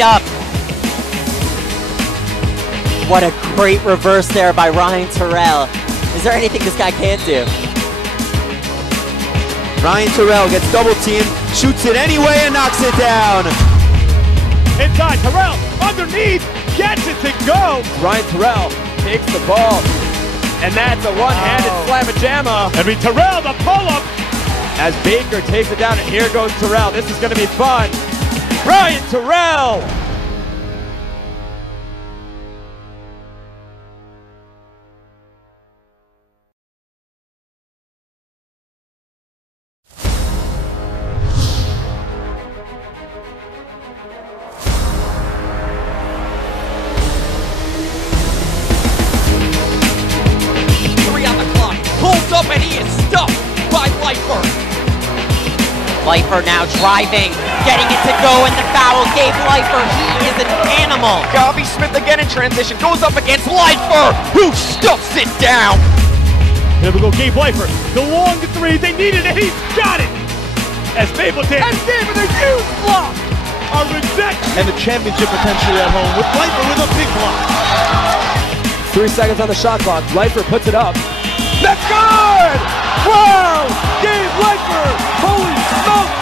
beat up. What a great reverse there by Ryan Terrell. Is there anything this guy can't do? Ryan Terrell gets double teamed, shoots it anyway and knocks it down. Inside, Terrell, underneath, gets it to go. Ryan Terrell takes the ball, and that's a one-handed slamma-jamma. And Terrell, the pull-up. As Baker takes it down, and here goes Terrell. This is going to be fun. Ryan Terrell! Pulls up and he is stuffed by Leifer. Leifer now driving, getting it to go, and the foul gave Leifer. He is an animal. Bobby Smith again in transition, goes up against Leifer, who stuffs it down. Here we go, Gabe Leifer. The long three, they needed it, he's got it. As Mapleton gave it a huge block. A rejection. And the championship potentially at home with Leifer with a big block. 3 seconds on the shot clock. Leifer puts it up. That's good! Wow! Gabe Leifer! Holy smokes!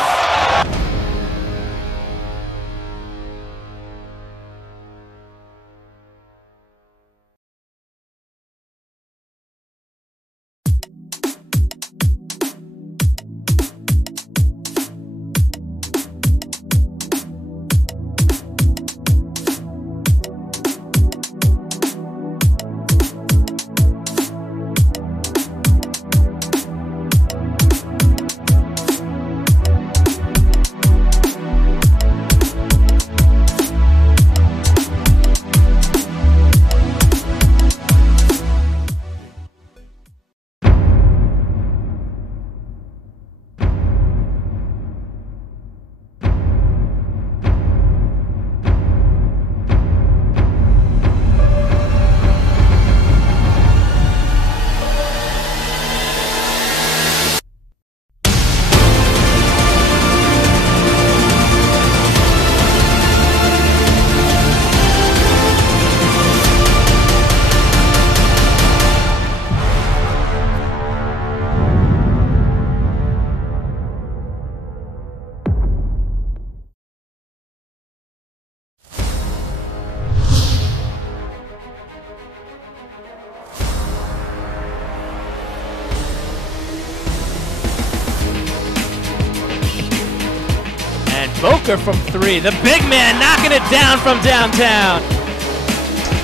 Boker from three. The big man knocking it down from downtown.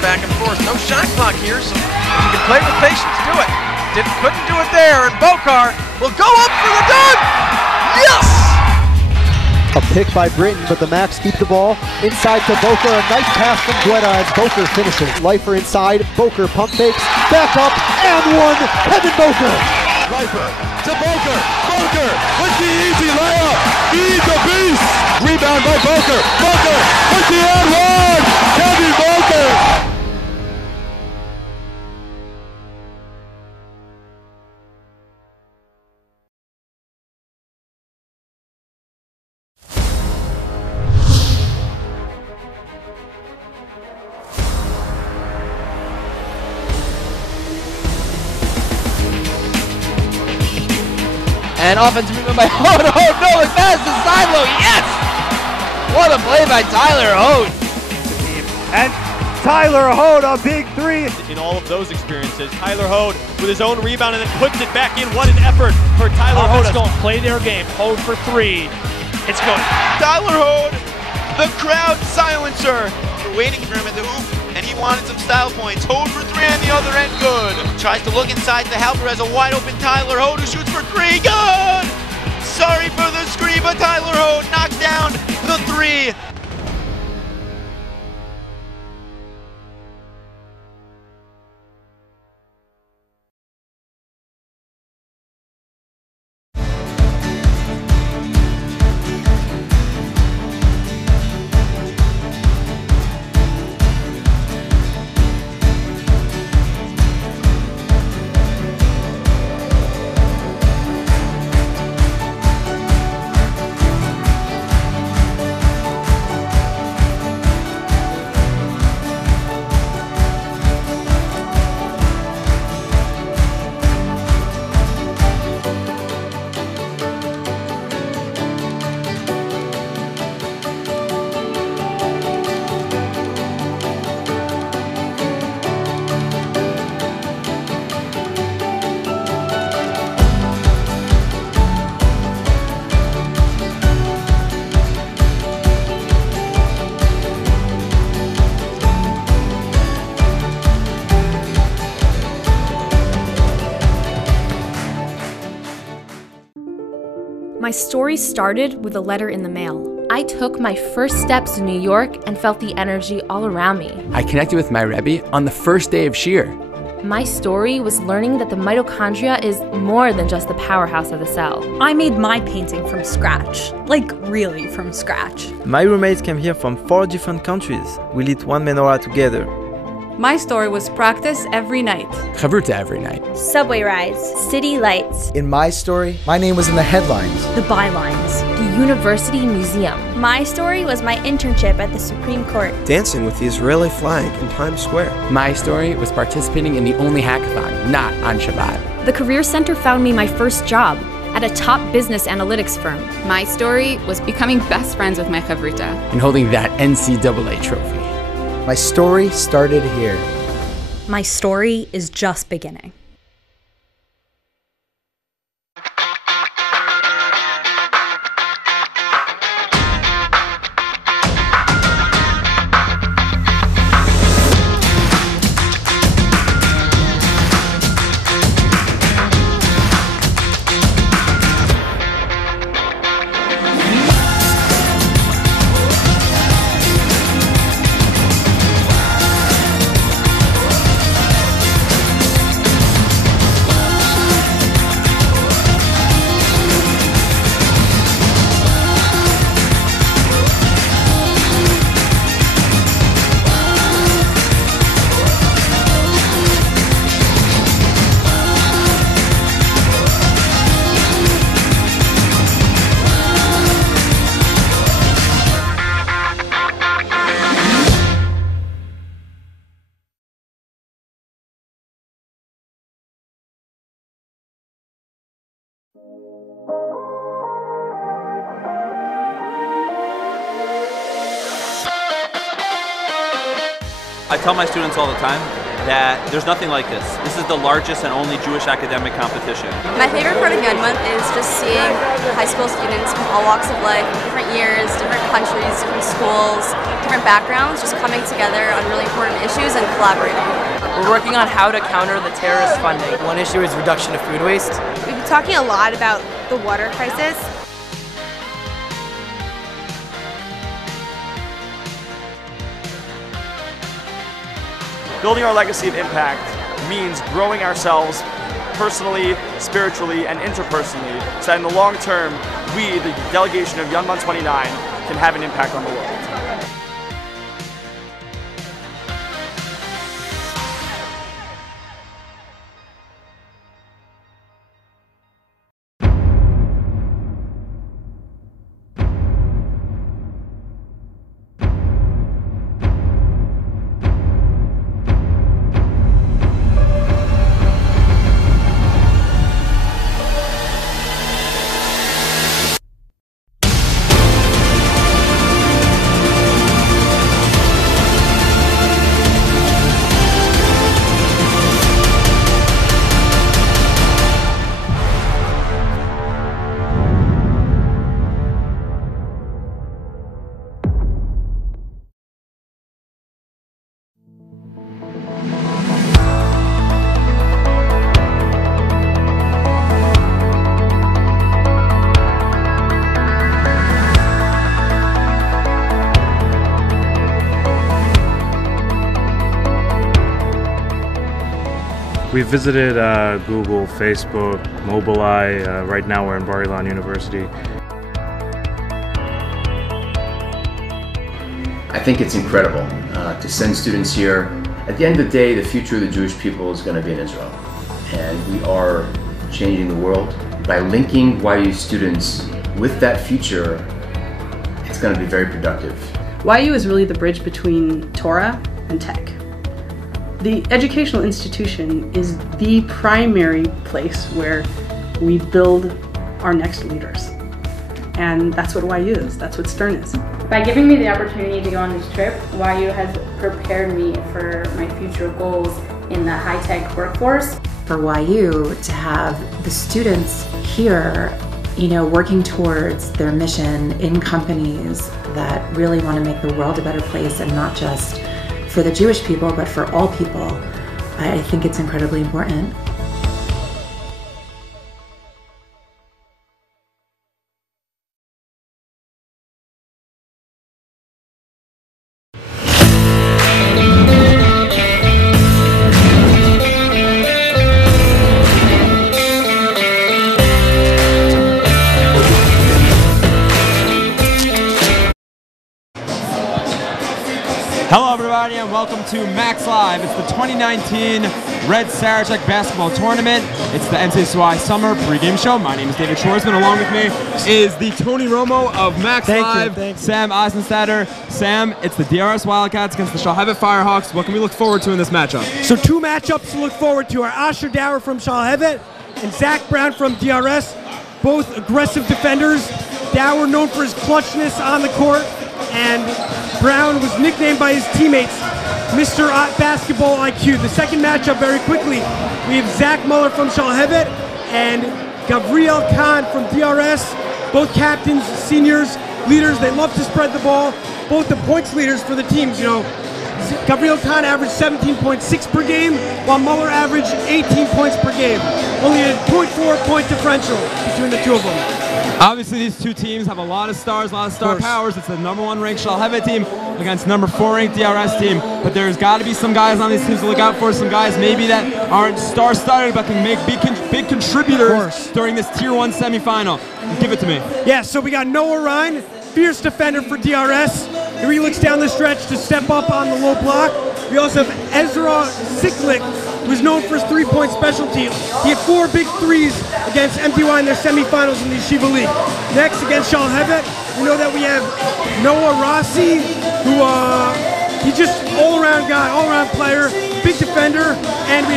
Back and forth, no shot clock here, so you can play with patience, do it. Couldn't do it there, and Bokar will go up for the dunk! Yes! A pick by Britton, but the Macs keep the ball inside to Boker. A nice pass from Guetta as Boker finishes. Leifer inside, Boker pump fakes, back up, and one, Kevin Boker. Leifer to Boker, Boker with the easy layup, he's a beast! Rebound by Boker, Boker with the and one, Kevin Boker! And offensive rebound by Hood. Oh no, it passes to Silo. Yes! What a play by Tyler Hood. And Tyler Hood, a big three. In all of those experiences, Tyler Hood with his own rebound and then puts it back in. What an effort for Tyler Hood. Let's go play their game. Hood for three. It's good. Tyler Hood, the crowd silencer. We're waiting for him at the hoop, and he wanted some style points. Hood for three on the other end, good. Tries to look inside the helper as a wide open Tyler Hood who shoots for three, good! Sorry for the screen, but Tyler Hood knocks down the three. My story started with a letter in the mail. I took my first steps in New York and felt the energy all around me. I connected with my Rebbe on the first day of Shir. My story was learning that the mitochondria is more than just the powerhouse of the cell. I made my painting from scratch, like really from scratch. My roommates came here from 4 different countries. We lit one menorah together. My story was practice every night. Chavruta every night. Subway rides, city lights. In my story, my name was in the headlines. The bylines. The University Museum. My story was my internship at the Supreme Court. Dancing with the Israeli flag in Times Square. My story was participating in the only hackathon, not on Shabbat. The Career Center found me my first job at a top business analytics firm. My story was becoming best friends with my chavruta. And holding that NCAA trophy. My story started here. My story is just beginning. I tell my students all the time that there's nothing like this. This is the largest and only Jewish academic competition. My favorite part of Young Month is just seeing high school students from all walks of life, different years, different countries, different schools, different backgrounds, just coming together on really important issues and collaborating. We're working on how to counter the terrorist funding. One issue is reduction of food waste. We've been talking a lot about the water crisis. Building our legacy of impact means growing ourselves personally, spiritually, and interpersonally, so that in the long term, we, the delegation of Young Month 29, can have an impact on the world. We visited Google, Facebook, Mobileye. Right now we're in Bar Ilan University. I think it's incredible to send students here. At the end of the day, the future of the Jewish people is going to be in Israel. And we are changing the world. By linking YU students with that future, it's going to be very productive. YU is really the bridge between Torah and tech. The educational institution is the primary place where we build our next leaders. And that's what YU is, that's what Stern is. By giving me the opportunity to go on this trip, YU has prepared me for my future goals in the high-tech workforce. For YU to have the students here, working towards their mission in companies that really want to make the world a better place, and not just for the Jewish people, but for all people, I think it's incredibly important. Hello everybody and welcome to Max Live. It's the 2019 Red Sarachek Basketball Tournament. It's the NCSY Summer pregame show. My name is David Schwarzman. Along with me is the Tony Romo of Max Live, Sam Eisenstatter. Sam, it's the DRS Wildcats against the SHALHEVET Firehawks. What can we look forward to in this matchup? So two matchups to look forward to are Asher Dower from SHALHEVET and Zach Brown from DRS. Both aggressive defenders. Dower known for his clutchness on the court, and Brown was nicknamed by his teammates Mr. Basketball IQ. The second matchup, very quickly, we have Zach Muller from SHALHEVET and Gabriel Khan from DRS. Both captains, seniors, leaders. They love to spread the ball. Both the points leaders for the teams. You know, Gabriel Khan averaged 17.6 per game, while Muller averaged 18 points per game. Only a 0.4 point differential between the two of them. Obviously, these two teams have a lot of stars, a lot of star powers. It's the #1 ranked SHALHEVET team against #4 ranked DRS team. But there's got to be some guys on these teams to look out for. Some guys maybe that aren't star-studded but can make big contributors during this Tier 1 semifinal. Give it to me. Yeah, so we got Noah Ryan, fierce defender for DRS. Here he looks down the stretch to step up on the low block. We also have Ezra Siklik, who's known for his three-point specialty. He had 4 big threes against MTY in their semifinals in the Yeshiva League. Next, against SHALHEVET, we know that we have Noah Rossi, who he's just all-around guy, all-around player, big defender, and we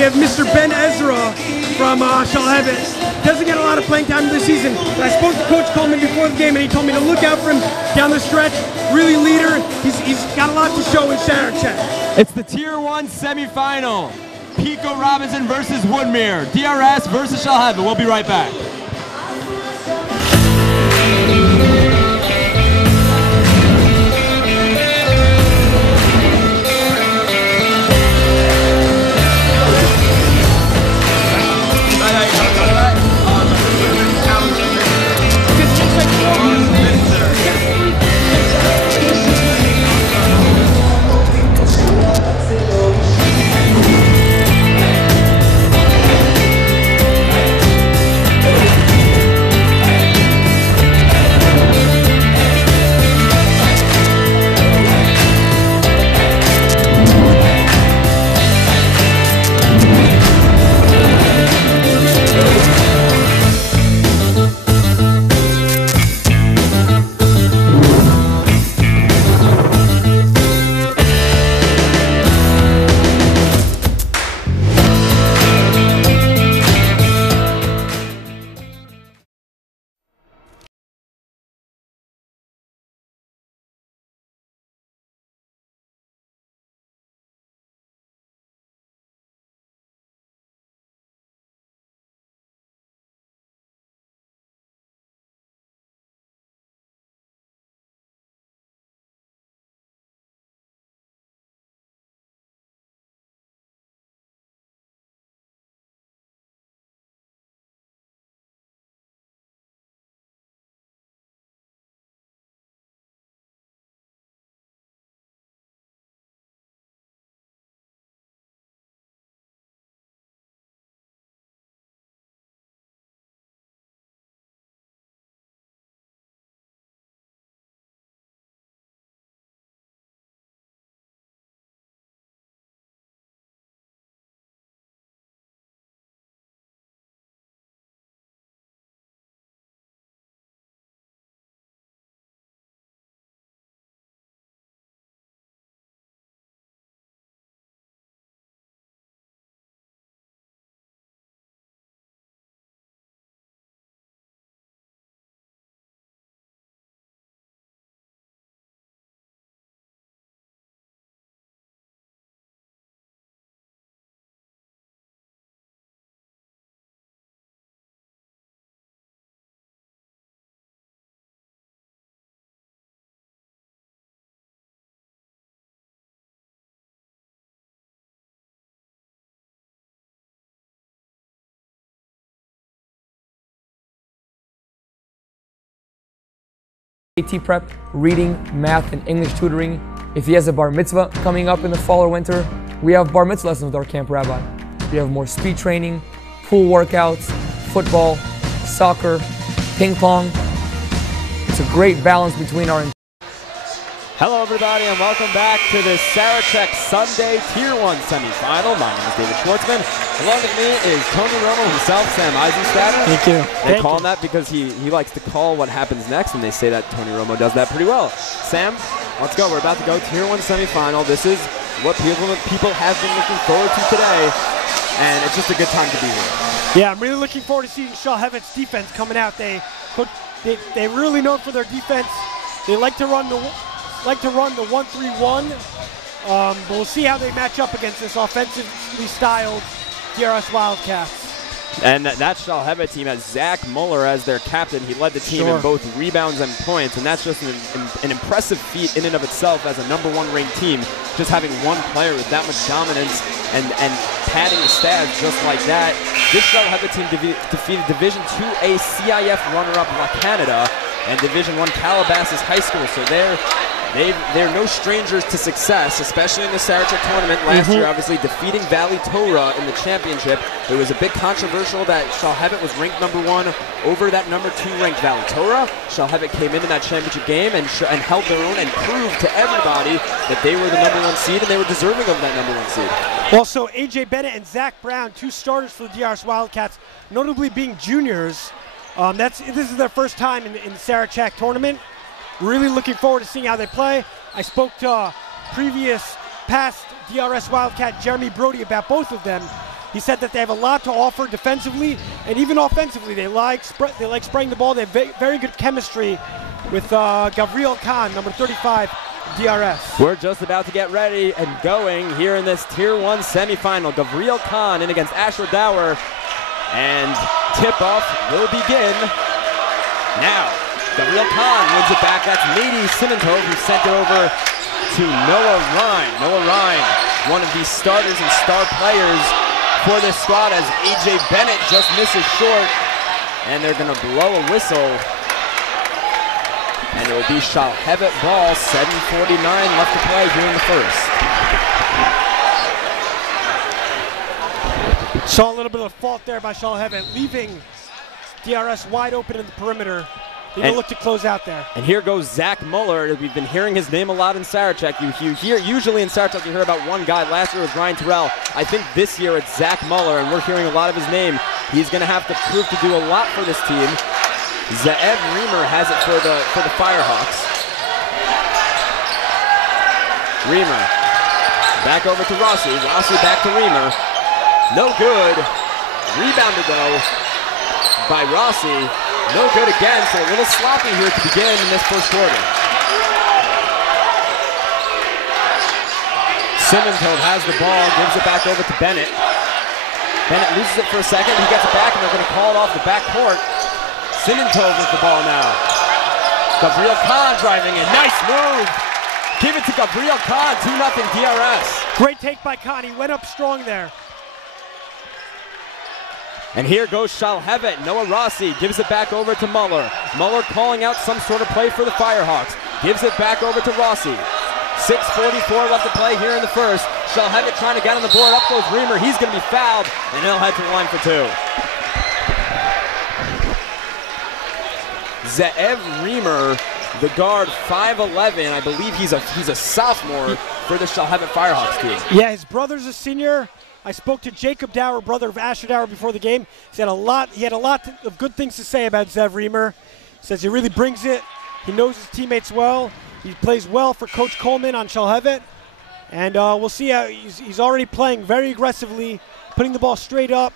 have Mr. Ben Ezra from SHALHEVET. Doesn't get a lot of playing time this season, but I spoke to Coach Coleman before the game, and he told me to look out for him down the stretch. Really leader. He's got a lot to show in Sarachek. It's the Tier 1 semifinal. Pico Robinson versus Woodmere. DRS versus SHALHEVET. We'll be right back. AT prep, reading, math, and English tutoring. If he has a bar mitzvah coming up in the fall or winter, we have bar mitzvah lessons with our camp rabbi. We have more speed training, pool workouts, football, soccer, ping pong. It's a great balance between our Hello everybody and welcome back to this Sarachek Sunday Tier 1 semifinal. My name is David Schwartzman. Along with me is Tony Romo himself, Sam Eisenstatter. Thank you. They call him that because he likes to call what happens next, and they say that Tony Romo does that pretty well. Sam, let's go. We're about to go Tier 1 semifinal. This is what people have been looking forward to today, and it's just a good time to be here. Yeah, I'm really looking forward to seeing SHALHEVET's defense coming out. They're really known for their defense. They like to run the 1-3-1, but we'll see how they match up against this offensively styled DRS Wildcats. And that SHALHEVET team has Zach Muller as their captain. He led the team in both rebounds and points, and that's just an impressive feat in and of itself as a #1 ranked team. Just having one player with that much dominance and padding the stats just like that. This SHALHEVET team defeated Division IIA CIF runner-up La Canada and Division I Calabasas High School, so they're no strangers to success, especially in the Sarachek tournament last year, obviously defeating Valley Torah in the championship. It was a bit controversial that SHALHEVET was ranked #1 over that #2 ranked Valley Torah. SHALHEVET came into that championship game and held their own and proved to everybody that they were the #1 seed and they were deserving of that #1 seed. Also, AJ Bennett and Zach Brown, 2 starters for the DRS Wildcats, notably being juniors. This is their first time in the Sarachek tournament. Really looking forward to seeing how they play. I spoke to past DRS Wildcat Jeremy Brody about both of them. He said that they have a lot to offer defensively and even offensively. They like spraying the ball. They have very good chemistry with Gabriel Khan, number 35, DRS. We're just about to get ready and going here in this Tier 1 semifinal. Gabriel Khan in against Asher Dower, and tip-off will begin now. Gabriel Khan wins it back. That's Nady Simantov who sent it over to Noah Ryan. Noah Ryan, one of the starters and star players for this squad, as AJ Bennett just misses short, and they're going to blow a whistle. And it will be SHALHEVET ball, 7:49 left to play here in the first. Saw a little bit of fault there by SHALHEVET, leaving DRS wide open in the perimeter. They're going to look to close out there. And here goes Zach Muller. We've been hearing his name a lot in Sarachek. You hear, usually in Sarachek you hear about one guy. Last year it was Ryan Terrell. I think this year it's Zach Muller, and we're hearing a lot of his name. He's going to have to prove to do a lot for this team. Zaev Reamer has it for the Firehawks. Reamer back over to Rossi. Rossi back to Reamer. No good. Rebounded though by Rossi. No good again, so a little sloppy here to begin in this first quarter. Simantov has the ball, gives it back over to Bennett. Bennett loses it for a second, he gets it back, and they're going to call it off the back court. Simantov with the ball now. Gabriel Khan driving in, nice move! Give it to Gabriel Khan, 2-0 DRS. Great take by Khan, he went up strong there. And here goes SHALHEVET. Noah Rossi gives it back over to Muller. Muller calling out some sort of play for the Firehawks. Gives it back over to Rossi. 6:44 left to play here in the first. SHALHEVET trying to get on the board. Up goes Reamer. He's going to be fouled, and he'll head to the line for 2. Zaev Reamer, the guard, 5'11". I believe he's a sophomore for the SHALHEVET Firehawks team. Yeah, his brother's a senior. I spoke to Jacob Dower, brother of Asher Dower, before the game. He had a lot of good things to say about Zaev Reamer. He says he really brings it. He knows his teammates well. He plays well for Coach Coleman on SHALHEVET. And we'll see how he's already playing very aggressively, putting the ball straight up.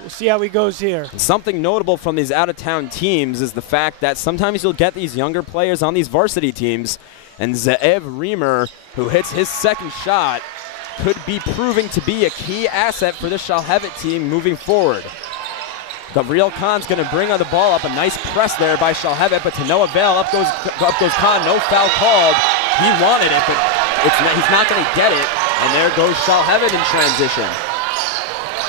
We'll see how he goes here. Something notable from these out-of-town teams is the fact that sometimes you'll get these younger players on these varsity teams. And Zaev Reamer, who hits his second shot, could be proving to be a key asset for the SHALHEVET team moving forward. Gabriel Khan's going to bring on the ball up. A nice press there by SHALHEVET, but to no avail. Up goes Khan. No foul called. He wanted it, but he's not going to get it. And there goes SHALHEVET in transition.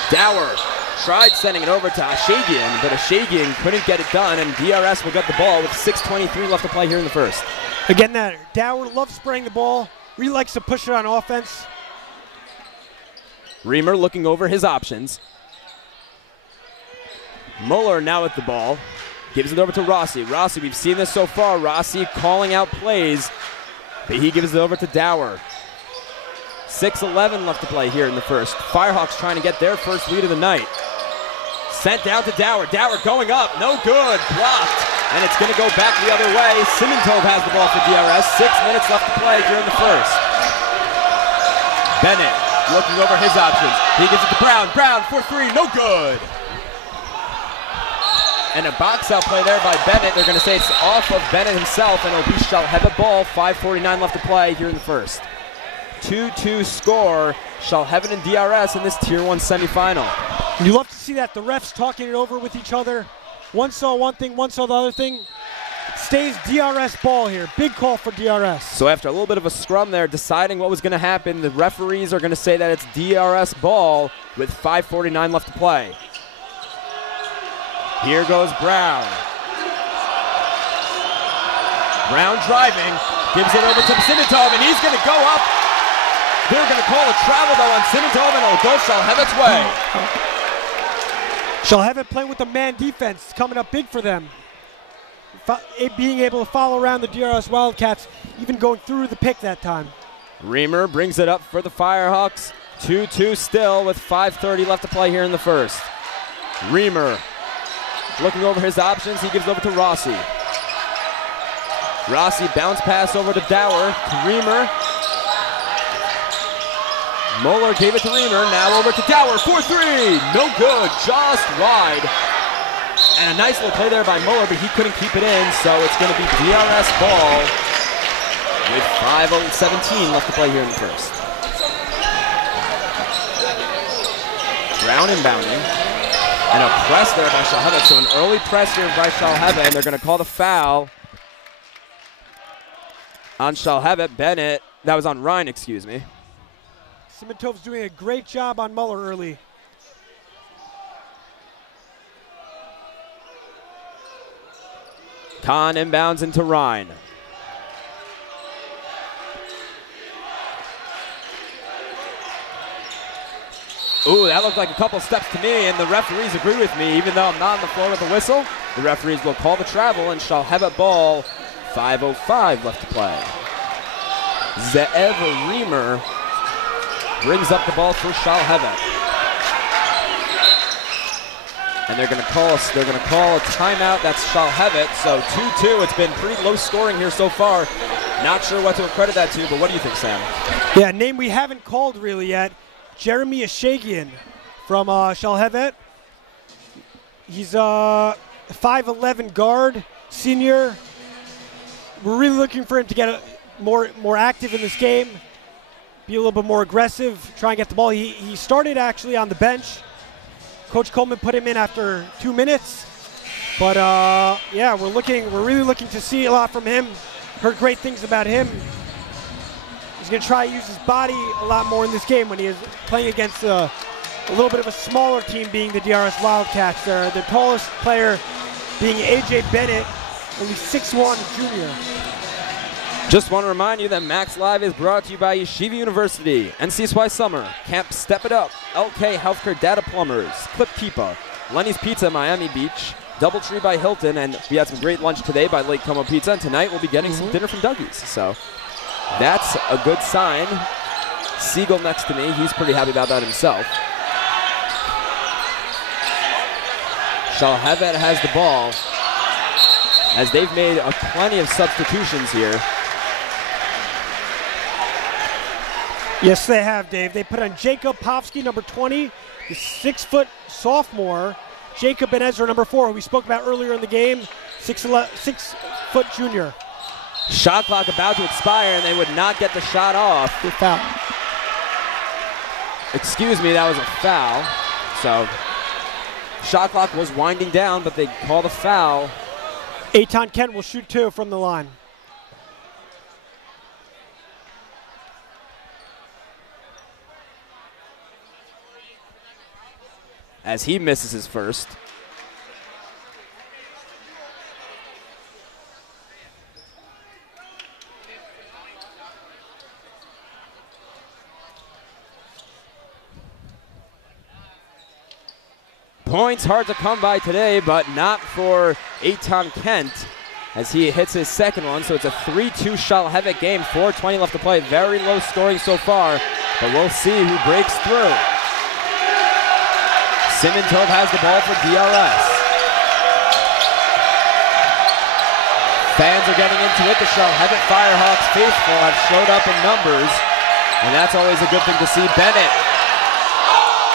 Dower tried sending it over to Ashagian, but Ashagian couldn't get it done, and DRS will get the ball with 6:23 left to play here in the first. Again, Dower loves spraying the ball. Really likes to push it on offense. Reamer looking over his options. Muller now with the ball. Gives it over to Rossi. Rossi, we've seen this so far. Rossi calling out plays. but he gives it over to Dower. 6:11 left to play here in the first. Firehawks trying to get their first lead of the night. Sent down to Dower. Dower going up. No good. Blocked. And it's going to go back the other way. Simintov has the ball for DRS. 6 minutes left to play here in the first. Bennett looking over his options. He gives it to Brown. Brown for three. No good. And a box-out play there by Bennett. They're going to say it's off of Bennett himself, and it'll be Shalhevet ball. 5:49 left to play here in the first. 2-2 score. Shalhevet and DRS in this Tier 1 semifinal. You love to see that. The refs talking it over with each other. One saw one thing, one saw the other thing. It stays DRS ball here. Big call for DRS. So after a little bit of a scrum there, deciding what was going to happen, the referees are going to say that it's DRS ball with 5:49 left to play. Here goes Brown. Brown driving, gives it over to Simintov, and he's going to go up. They're going to call a travel though on Simintov, and it'll go Shalhevet's way. Shalhevet playing with the man defense, coming up big for them. Being able to follow around the DRS Wildcats, even going through the pick that time. Reamer brings it up for the Firehawks. 2-2 still with 5:30 left to play here in the first. Reamer looking over his options. He gives over to Rossi. Rossi bounce pass over to Dower. To Reamer. Moeller gave it to Reamer. Now over to Dower. 4-3. No good. Just wide. And a nice little play there by Moeller, but he couldn't keep it in, so it's going to be DRS ball with 5:17 left to play here in the first. Brown inbounding. And a press there by Shalhevet. So an early press here by Shalhevet, and they're going to call the foul on Shalhevet. Bennett, that was on Ryan, excuse me. Simintov's doing a great job on Muller early. Kahn inbounds into Ryan. Ooh, that looked like a couple steps to me, and the referees agree with me. Even though I'm not on the floor with the whistle, the referees will call the travel, and Shalhevet ball. 5:05 left to play. Ze'ev Reamer brings up the ball for Shalhevet. And they're going to call a timeout. That's Shalhevet. So 2-2. It's been pretty low scoring here so far. Not sure what to accredit that to, but what do you think, Sam? Yeah, name we haven't called really yet. Jeremy Ashagian from Shalhevet. He's a 5'11" guard, senior. We're really looking for him to get more active in this game, be a little bit more aggressive, try and get the ball. He started actually on the bench. Coach Coleman put him in after 2 minutes. But yeah, we're really looking to see a lot from him. Heard great things about him. He's going to try to use his body a lot more in this game when he is playing against a little bit of a smaller team, being the DRS Wildcats. Their tallest player being A.J. Bennett, only 6'1", junior. Just want to remind you that Max Live is brought to you by Yeshiva University, NCSY Summer, Camp Step It Up, LK Healthcare Data Plumbers, Clip Keepa, Lenny's Pizza, Miami Beach, Doubletree by Hilton, and we had some great lunch today by Lake Como Pizza, and tonight we'll be getting some dinner from Dougie's. So that's a good sign. Siegel next to me, he's pretty happy about that himself. Shalhevet has the ball, as they've made plenty of substitutions here. Yes, they have, Dave. They put on Jacob Povsky, number 20, the 6-foot sophomore. Jacob Ben Ezra, number 4, who we spoke about earlier in the game, 6-foot junior. Shot clock about to expire, and they would not get the shot off. Good foul. Excuse me, that was a foul. So, shot clock was winding down, but they call the foul. Eitan Kent will shoot 2 from the line. As he misses his first. Points hard to come by today, but not for Eitan Kent. as he hits his second one. So it's a 3-2 SHALHEVET game, 4:20 left to play. Very low scoring so far, but we'll see who breaks through. Simintov has the ball for DRS. Fans are getting into it. The SHALHEVET Firehawks faithful have showed up in numbers, and that's always a good thing to see. Bennett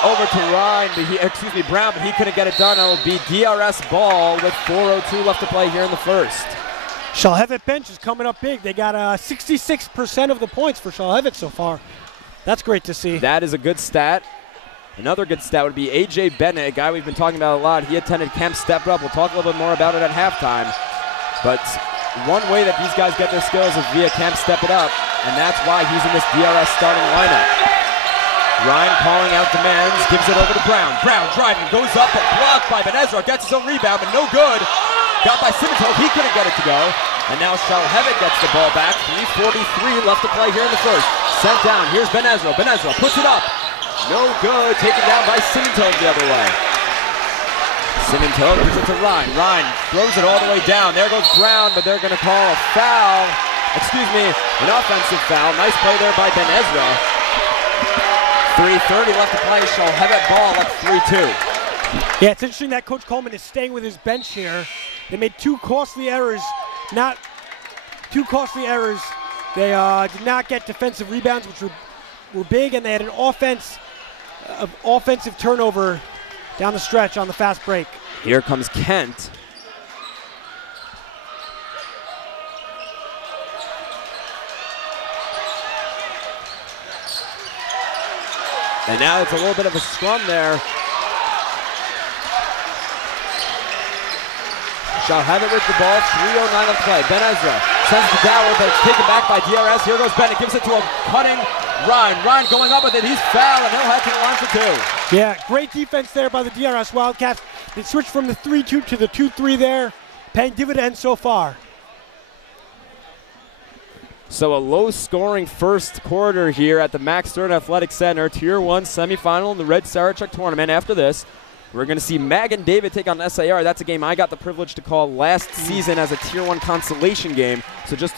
over to Ryan, but Brown, but he couldn't get it done. It'll be DRS ball with 4:02 left to play here in the first. SHALHEVET bench is coming up big. They got 66% of the points for SHALHEVET so far. That's great to see. That is a good stat. Another good stat would be A.J. Bennett, a guy we've been talking about a lot. He attended Camp Step Up. We'll talk a little bit more about it at halftime. But one way that these guys get their skills is via Camp Step It Up, and that's why he's in this DRS starting lineup. Ryan calling out demands, gives it over to Brown. Brown driving, goes up, but blocked by Ben Ezra. Gets his own rebound, but no good. Got by Simintov, he couldn't get it to go. And now SHALHEVET gets the ball back. 3:43 left to play here in the first. Sent down, here's Ben Ezra. Ben Ezra puts it up. No good, taken down by Simintov the other way. Simintov gives it to Ryan. Ryan throws it all the way down. There goes Brown, but they're going to call a foul. An offensive foul. Nice play there by Ben Ezra. 3:30 left to play. SHALHEVET ball at 3-2. Yeah, it's interesting that Coach Coleman is staying with his bench here. They made two costly errors. They did not get defensive rebounds, which were big, and they had an offensive turnover down the stretch on the fast break. Here comes Kent. And now it's a little bit of a scrum there. SHALHEVET with the ball, 3:09 left to play. Ben Ezra sends it to Dower, but it's taken back by DRS. Here goes Bennett, gives it to a cutting Ryan. Ryan going up with it, he's fouled, and he'll head to the line for two. Yeah, great defense there by the DRS Wildcats. They switched from the 3-2 to the 2-3 there, paying dividends so far. So a low-scoring first quarter here at the Max Stern Athletic Center. Tier 1 semifinal in the Red Sarachek tournament. After this, we're going to see Mag and David take on SAR. That's a game I got the privilege to call last season as a Tier 1 consolation game. So just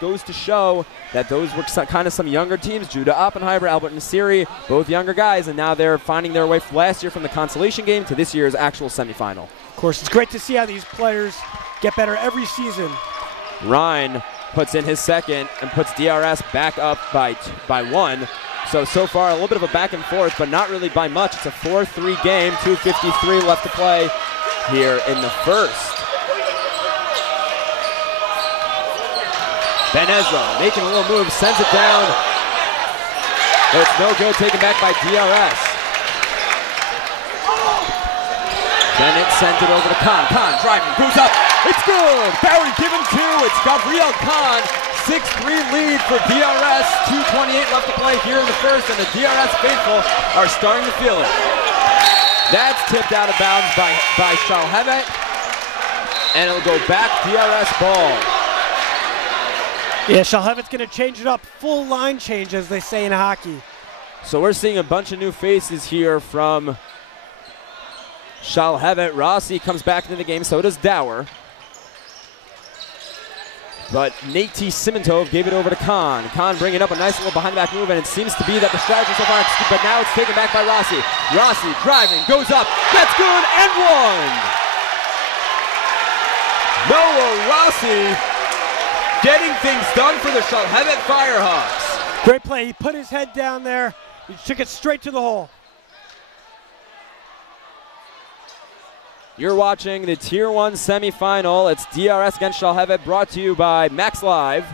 goes to show that those were kind of some younger teams. Judah Oppenheimer, Albert Nasiri, both younger guys, and now they're finding their way from last year from the consolation game to this year's actual semifinal. Of course, it's great to see how these players get better every season. Ryan puts in his second and puts DRS back up by one. So far, a little bit of a back and forth, but not really by much. It's a 4-3 game, 2:53 left to play here in the first. Ben Ezra making a little move, sends it down. It's no good, taken back by DRS. Bennett sent it over to Khan. Khan driving, goes up. It's good. Barry given two. It's Gabriel Khan. 6-3 lead for DRS. 2:28 left to play here in the first, and the DRS faithful are starting to feel it. That's tipped out of bounds by SHALHEVET, and it'll go back DRS ball. Yeah, SHALHEVET's going to change it up. Full line change, as they say in hockey. So we're seeing a bunch of new faces here from SHALHEVET. Rossi comes back into the game, so does Dower. But Nate Simintov gave it over to Khan. Khan bringing up a nice little behind-the-back move, and it seems to be that the strategy so far, but now it's taken back by Rossi. Rossi driving, goes up, that's good, and one! Noah Rossi getting things done for the SHALHEVET Firehawks. Great play, he put his head down there, he took it straight to the hole. You're watching the Tier 1 semifinal. It's DRS against SHALHEVET, brought to you by Max Live.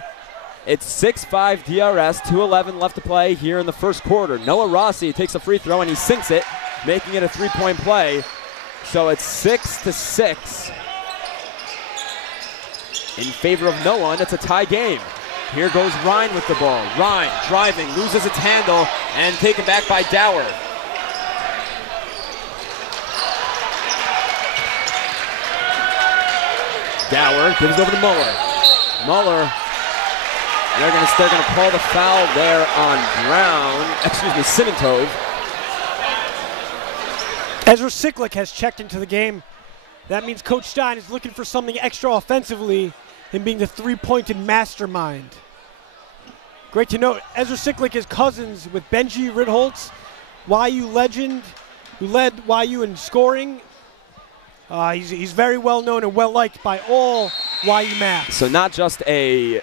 It's 6-5 DRS, 2:11 left to play here in the first quarter. Noah Rossi takes a free throw and he sinks it, making it a three-point play. So it's 6-6 in favor of Noah, and it's a tie game. Here goes Ryan with the ball. Ryan driving, loses its handle, and taken back by Dower. Dower gives it over to Muller. Muller, they're going to call the foul there on Simintov. Ezra Siklik has checked into the game That means Coach Stein is looking for something extra offensively, him being the three-pointed mastermind. Great to note, Ezra Siklik is cousins with Benji Ritholtz, YU legend, who led YU in scoring. He's very well known and well liked by all YU Macs. So not just a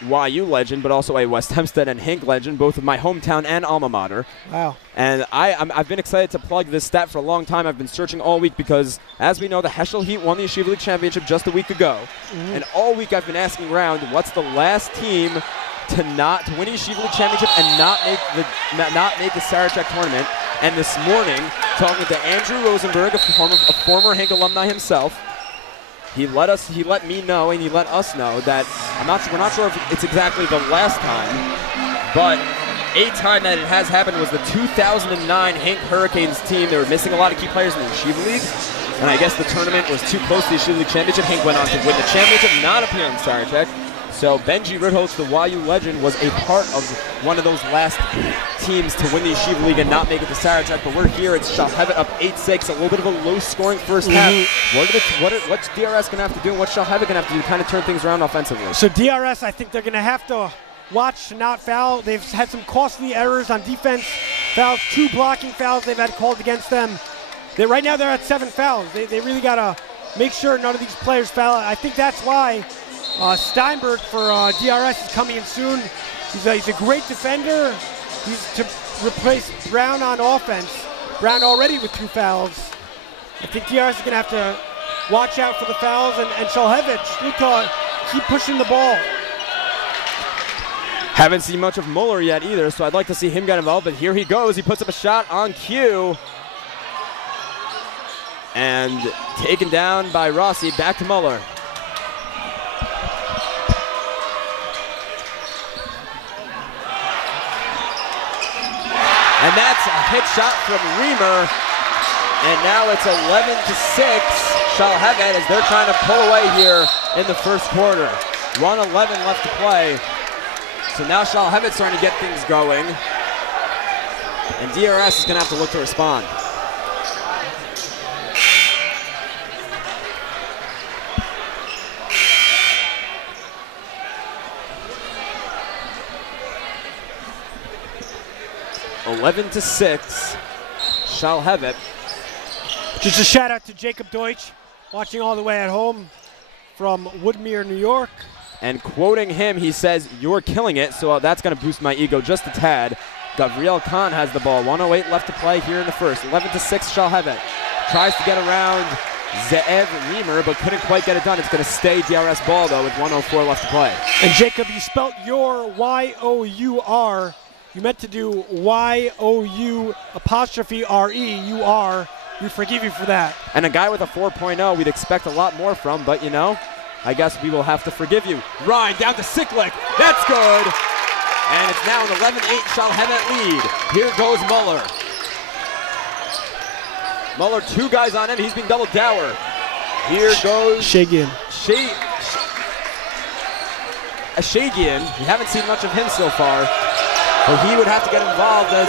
YU legend, but also a West Hempstead and Hink legend, both of my hometown and alma mater. Wow. And I've been excited to plug this stat for a long time. I've been searching all week because, as we know, the Heschel Heat won the Yeshiva League Championship just a week ago. And all week I've been asking around, what's the last team to win the Yeshiva League Championship and not make the Sarachek tournament? And this morning, talking to Andrew Rosenberg, a former Hink alumni himself, he let me know and he let us know that we're not sure if it's exactly the last time, but a time that it has happened was the 2009 Hink Hurricanes team. They were missing a lot of key players in the Yeshiva League, and I guess the tournament was too close to the Yeshiva League Championship. Hink went on to win the championship, not appearing in Sarachek. So Benji Ritholtz, the YU legend, was a part of one of those last teams to win the Yeshiva League and not make it to Sarachek. But we're here. It's Shalhevet up 8-6, a little bit of a low-scoring first half. What's DRS going to have to do and what's Shalhevet going to have to do to kind of turn things around offensively? So DRS, I think they're going to have to watch to not foul. They've had some costly errors on defense. Fouls, 2 blocking fouls they've had called against them. Right now they're at 7 fouls. They really got to make sure none of these players foul. I think that's why Steinberg for DRS is coming in soon. He's a great defender. He's to replace Brown on offense. Brown already with 2 fouls. I think DRS is going to have to watch out for the fouls, and Shalhevet just need to keep pushing the ball. Haven't seen much of Muller yet either, so I'd like to see him get involved, but here he goes. He puts up a shot on cue. And taken down by Rossi, back to Muller. And that's a hit shot from Reamer. And now it's 11-6. Shalhevet as they're trying to pull away here in the first quarter. 1:11 left to play. So now Shalhevet's starting to get things going. And DRS is going to have to look to respond. (11-6), Shalhevet. Just a shout out to Jacob Deutsch, watching all the way at home from Woodmere, New York. And quoting him, he says, "You're killing it," so that's going to boost my ego just a tad. Gavriel Khan has the ball. 1:08 left to play here in the first. 11-6, Shalhevet. Tries to get around Ze'ev Reamer, but couldn't quite get it done. It's going to stay DRS ball, though, with 1:04 left to play. And Jacob, you spelt your Y-O-U-R. You meant to do Y-O-U''RE-U-R. We forgive you for that. And a guy with a 4.0 we'd expect a lot more from, but you know, I guess we will have to forgive you. Ryan down to Siklik. That's good. And it's now an 11-8 Shalhevet lead. Here goes Muller. Muller, 2 guys on him. He's being double dowered. Here goes Shagian. Shagian. We haven't seen much of him so far. But he would have to get involved as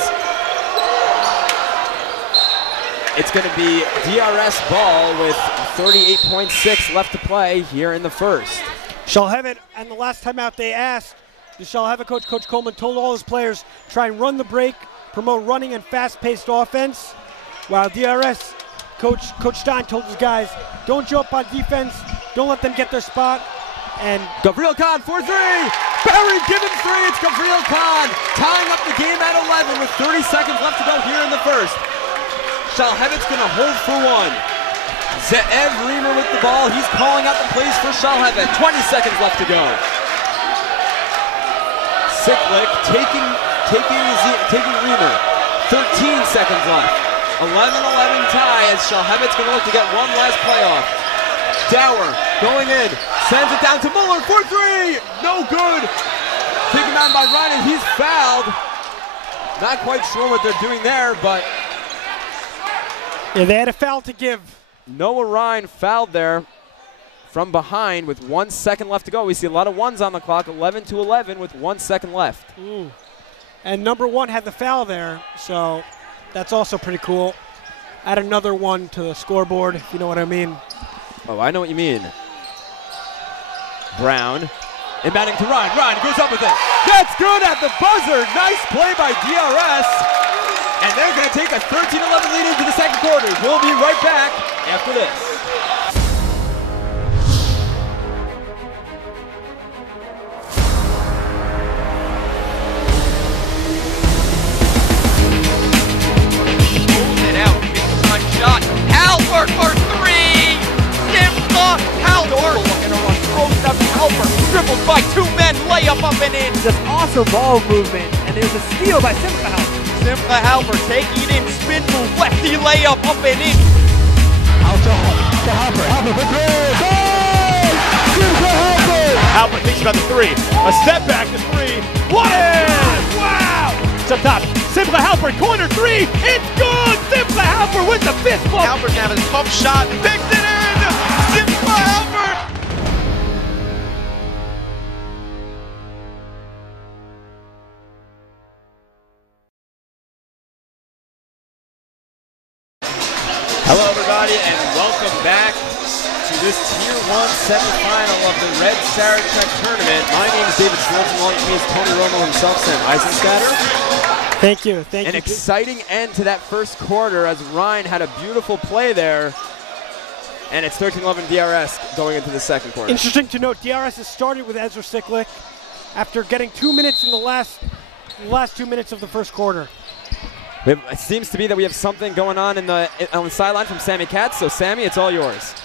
it's going to be DRS ball with 38.6 left to play here in the first. Shalhevet, and the last time out they asked, the Shalhevet coach, Coach Coleman, told all his players, try and run the break, promote running and fast-paced offense, while DRS, Coach Stein told his guys, don't jump on defense, don't let them get their spot, and Gavriel Khan for 3! Barry given 3, it's Gavriel Khan tying up the game at 11 with 30 seconds left to go here in the first. Shalhevet's going to hold for 1. Ze'ev Reamer with the ball. He's calling out the plays for Shalhevet. 20 seconds left to go. Siklik taking Reamer. 13 seconds left. 11-11 tie as Shalhevet's going to look to get one last playoff. Dower going in. Sends it down to Muller for 3. No good. Taken down by Ryan. He's fouled. Not quite sure what they're doing there, but yeah, they had a foul to give. Noah Ryan fouled there from behind with 1 second left to go. We see a lot of ones on the clock, 11-11 with 1 second left. And number 1 had the foul there, so that's also pretty cool. Add another 1 to the scoreboard, if you know what I mean. Oh, I know what you mean. Brown. Inbounding to Ryan. Ryan goes up with it. That's good at the buzzer. Nice play by DRS. And they're going to take a 13-11 lead into the second quarter. We'll be right back after this. Pulls it out. Big time shot. Halbert for three. Simcha Halbert. Looking to run. Throws it up to Halbert. Dribbles by two men. Layup up and in. Just awesome ball movement. And there's a steal by Simcha Halbert. Simcha Halbert taking it in, spin move, lefty layup up and in. Out to Halbert. Halbert for three. Goal! Simcha Halbert! Halbert thinks about the three. A step back to three. One in! Wow! It's up top. Simcha Halbert, corner three. It's good! Simcha Halbert with the fist bump. Halbert's having a tough shot. Picks it in! Simcha Halbert! Hello, everybody, and welcome back to this Tier 1 semifinal of the Red Sarachek tournament. My name is David Schwartz, and along with me is Tony Romo himself, Sam Eisenstatter. Thank you. Thank you. An exciting end to that first quarter as Ryan had a beautiful play there. And it's 13-11 DRS going into the second quarter. Interesting to note, DRS has started with Ezra Siklik after getting 2 minutes in the last 2 minutes of the first quarter. It seems to be that we have something going on on the sideline from Sammy Katz. So, Sammy, it's all yours.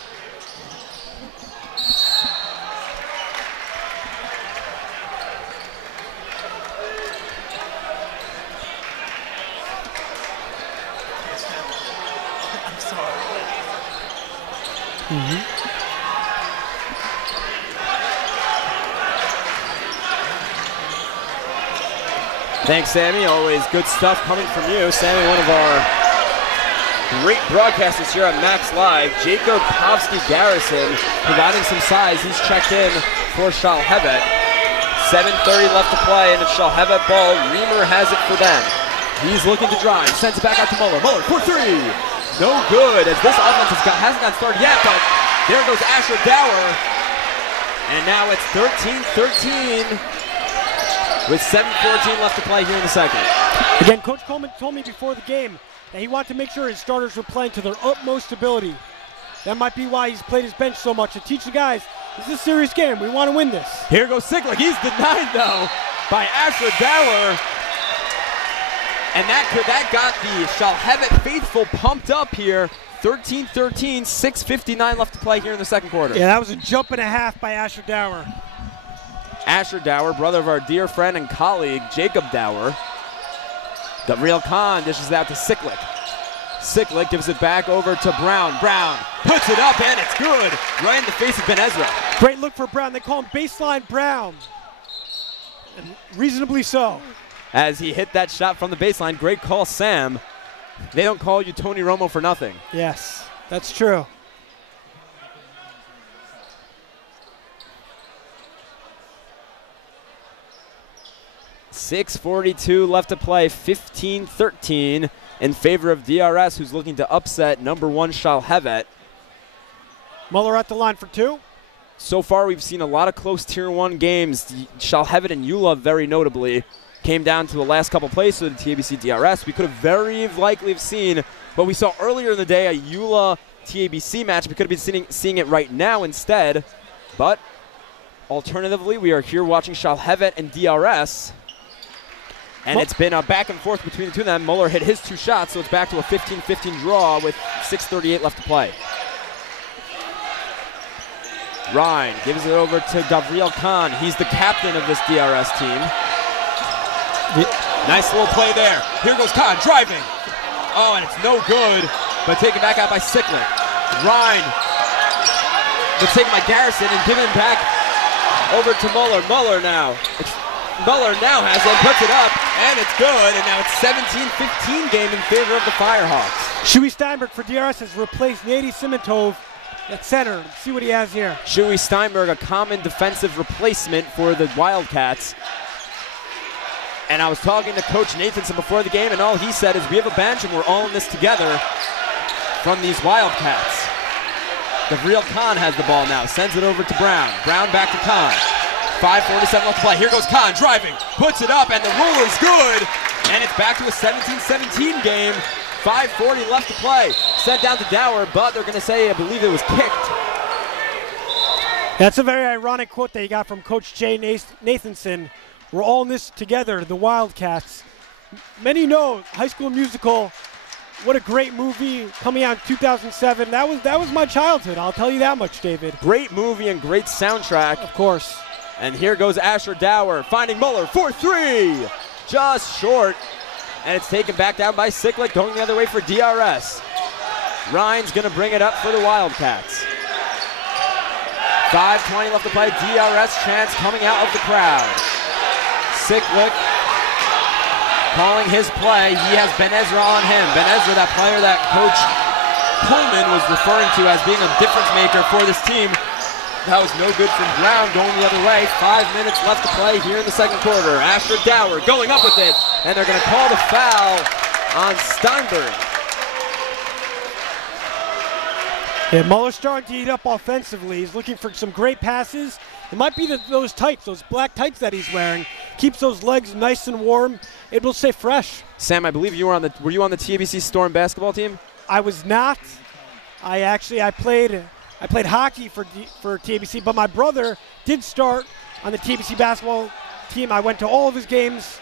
I'm sorry. Thanks, Sammy. Always good stuff coming from you. Sammy, one of our great broadcasters here on Max Live. Jacob Garrison providing some size. He's checked in for SHALHEVET. 7:30 left to play, and it's SHALHEVET ball. Reamer has it for them. He's looking to drive. Sends it back out to Muller. Muller for three. No good, as this offense hasn't gotten started yet, but there goes Asher Dower. And now it's 13-13. With 7:14 left to play here in the second. Again, Coach Coleman told me before the game that he wanted to make sure his starters were playing to their utmost ability. That might be why he's played his bench so much, to teach the guys, this is a serious game. We want to win this. Here goes Siklik. He's denied, though, by Asher Dower. And that got the SHALHEVET faithful pumped up here. 13-13, 6:59 left to play here in the second quarter. Yeah, that was a jump and a half by Asher Dower. Asher Dower, brother of our dear friend and colleague, Jacob Dower. Gabriel Khan dishes it out to Siklik. Siklik gives it back over to Brown. Brown puts it up, and it's good. Right in the face of Ben Ezra. Great look for Brown. They call him Baseline Brown. And reasonably so. As he hit that shot from the baseline. Great call, Sam. They don't call you Tony Romo for nothing. Yes, that's true. .6:42 left to play, 15-13 in favor of DRS, who's looking to upset #1 SHALHEVET. Muller at the line for two. So far, we've seen a lot of close Tier 1 games. SHALHEVET and EULA, very notably, came down to the last couple plays of the TABC DRS. We could have very likely have seen, but we saw earlier in the day a EULA TABC match. We could have been seeing it right now instead. But alternatively, we are here watching SHALHEVET and DRS. And it's been a back and forth between the two of them. Muller hit his two shots, so it's back to a 15-15 draw with 6:38 left to play. Ryan gives it over to Gabriel Khan. He's the captain of this DRS team. Nice little play there. Here goes Khan driving. Oh, and it's no good, but taken back out by Siklik. Ryan was taken by Garrison and given back over to Muller. Muller now has it, puts it up, and it's good, and now it's 17-15 game in favor of the Firehawks. Shuey Steinberg for DRS has replaced Nady Simantov at center. Let's see what he has here. Shuey Steinberg, a common defensive replacement for the Wildcats. And I was talking to Coach Nathanson before the game, and all he said is we have a bench and we're all in this together from these Wildcats. Gavril Khan has the ball now, sends it over to Brown. Brown back to Khan. 5:47 left to play. Here goes Khan driving, puts it up, and the ruler's good. And it's back to a 17-17 game. 5:40 left to play. Sent down to Dower, but they're going to say, I believe it was kicked. That's a very ironic quote that you got from Coach Jay Nathanson. We're all in this together, the Wildcats. Many know High School Musical. What a great movie coming out in 2007. That was my childhood, I'll tell you that much, David. Great movie and great soundtrack. Of course. And here goes Asher Dower, finding Muller for 3. Just short. And it's taken back down by Sicklick, going the other way for DRS. Ryan's going to bring it up for the Wildcats. 5:20 left to play. DRS chants coming out of the crowd. Sicklick calling his play. He has Ben Ezra on him. Ben Ezra, that player that Coach Coleman was referring to as being a difference maker for this team. That was no good from Brown, going the other way. 5 minutes left to play here in the second quarter. Asher Dower going up with it, and they're going to call the foul on Steinberg. Yeah, Muller's starting to eat up offensively. He's looking for some great passes. It might be those tights, those black tights that he's wearing. Keeps those legs nice and warm. It will stay fresh. Sam, I believe you were on the TBC Storm basketball team? I was not. I played hockey for TBC, but my brother did start on the TBC basketball team. I went to all of his games.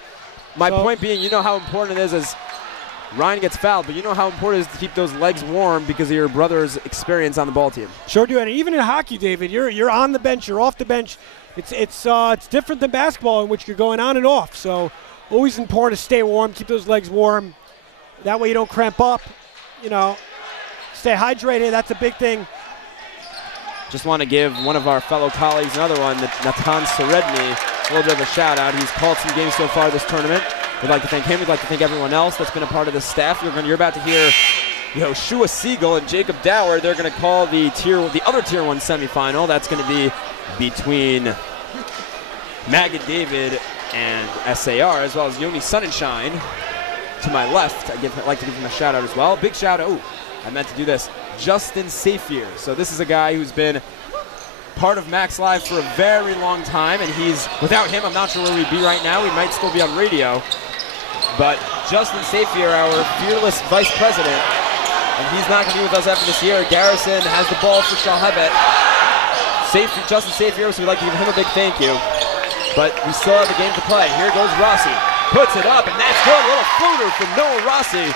My point being, you know how important it is as Ryan gets fouled, but you know how important it is to keep those legs warm because of your brother's experience on the ball team. Sure do, and even in hockey, David, you're on the bench, you're off the bench. It's different than basketball in which you're going on and off. So always important to stay warm, keep those legs warm. That way you don't cramp up. You know, stay hydrated. That's a big thing. Just want to give one of our fellow colleagues, another one, Natan Seredny, a little bit of a shout out. He's called some games so far this tournament. We'd like to thank him. We'd like to thank everyone else that's been a part of the staff. You're about to hear Shua Siegel and Jacob Dower. They're going to call the other Tier 1 semifinal. That's going to be between Maggot David and SAR, as well as Yoni Sonnenschein to my left. I'd like to give him a shout out as well. Big shout out. I meant to do this. Justin Safier. So this is a guy who's been part of Max Live for a very long time, and without him, I'm not sure where we'd be right now. We might still be on radio. But Justin Safier, our fearless vice president, and he's not going to be with us after this year. Garrison has the ball for Shalhevet. Justin Safier, so we'd like to give him a big thank you. But we still have the game to play. Here goes Rossi. Puts it up, and that's good. A little floater from Noah Rossi.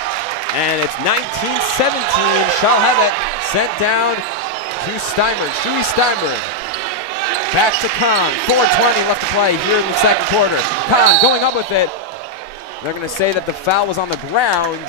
And it's 19-17. Shalhevet sent down to Steinberg. Shuey Steinberg. Back to Khan. 4:20 left to play here in the second quarter. Khan going up with it. They're going to say that the foul was on the ground.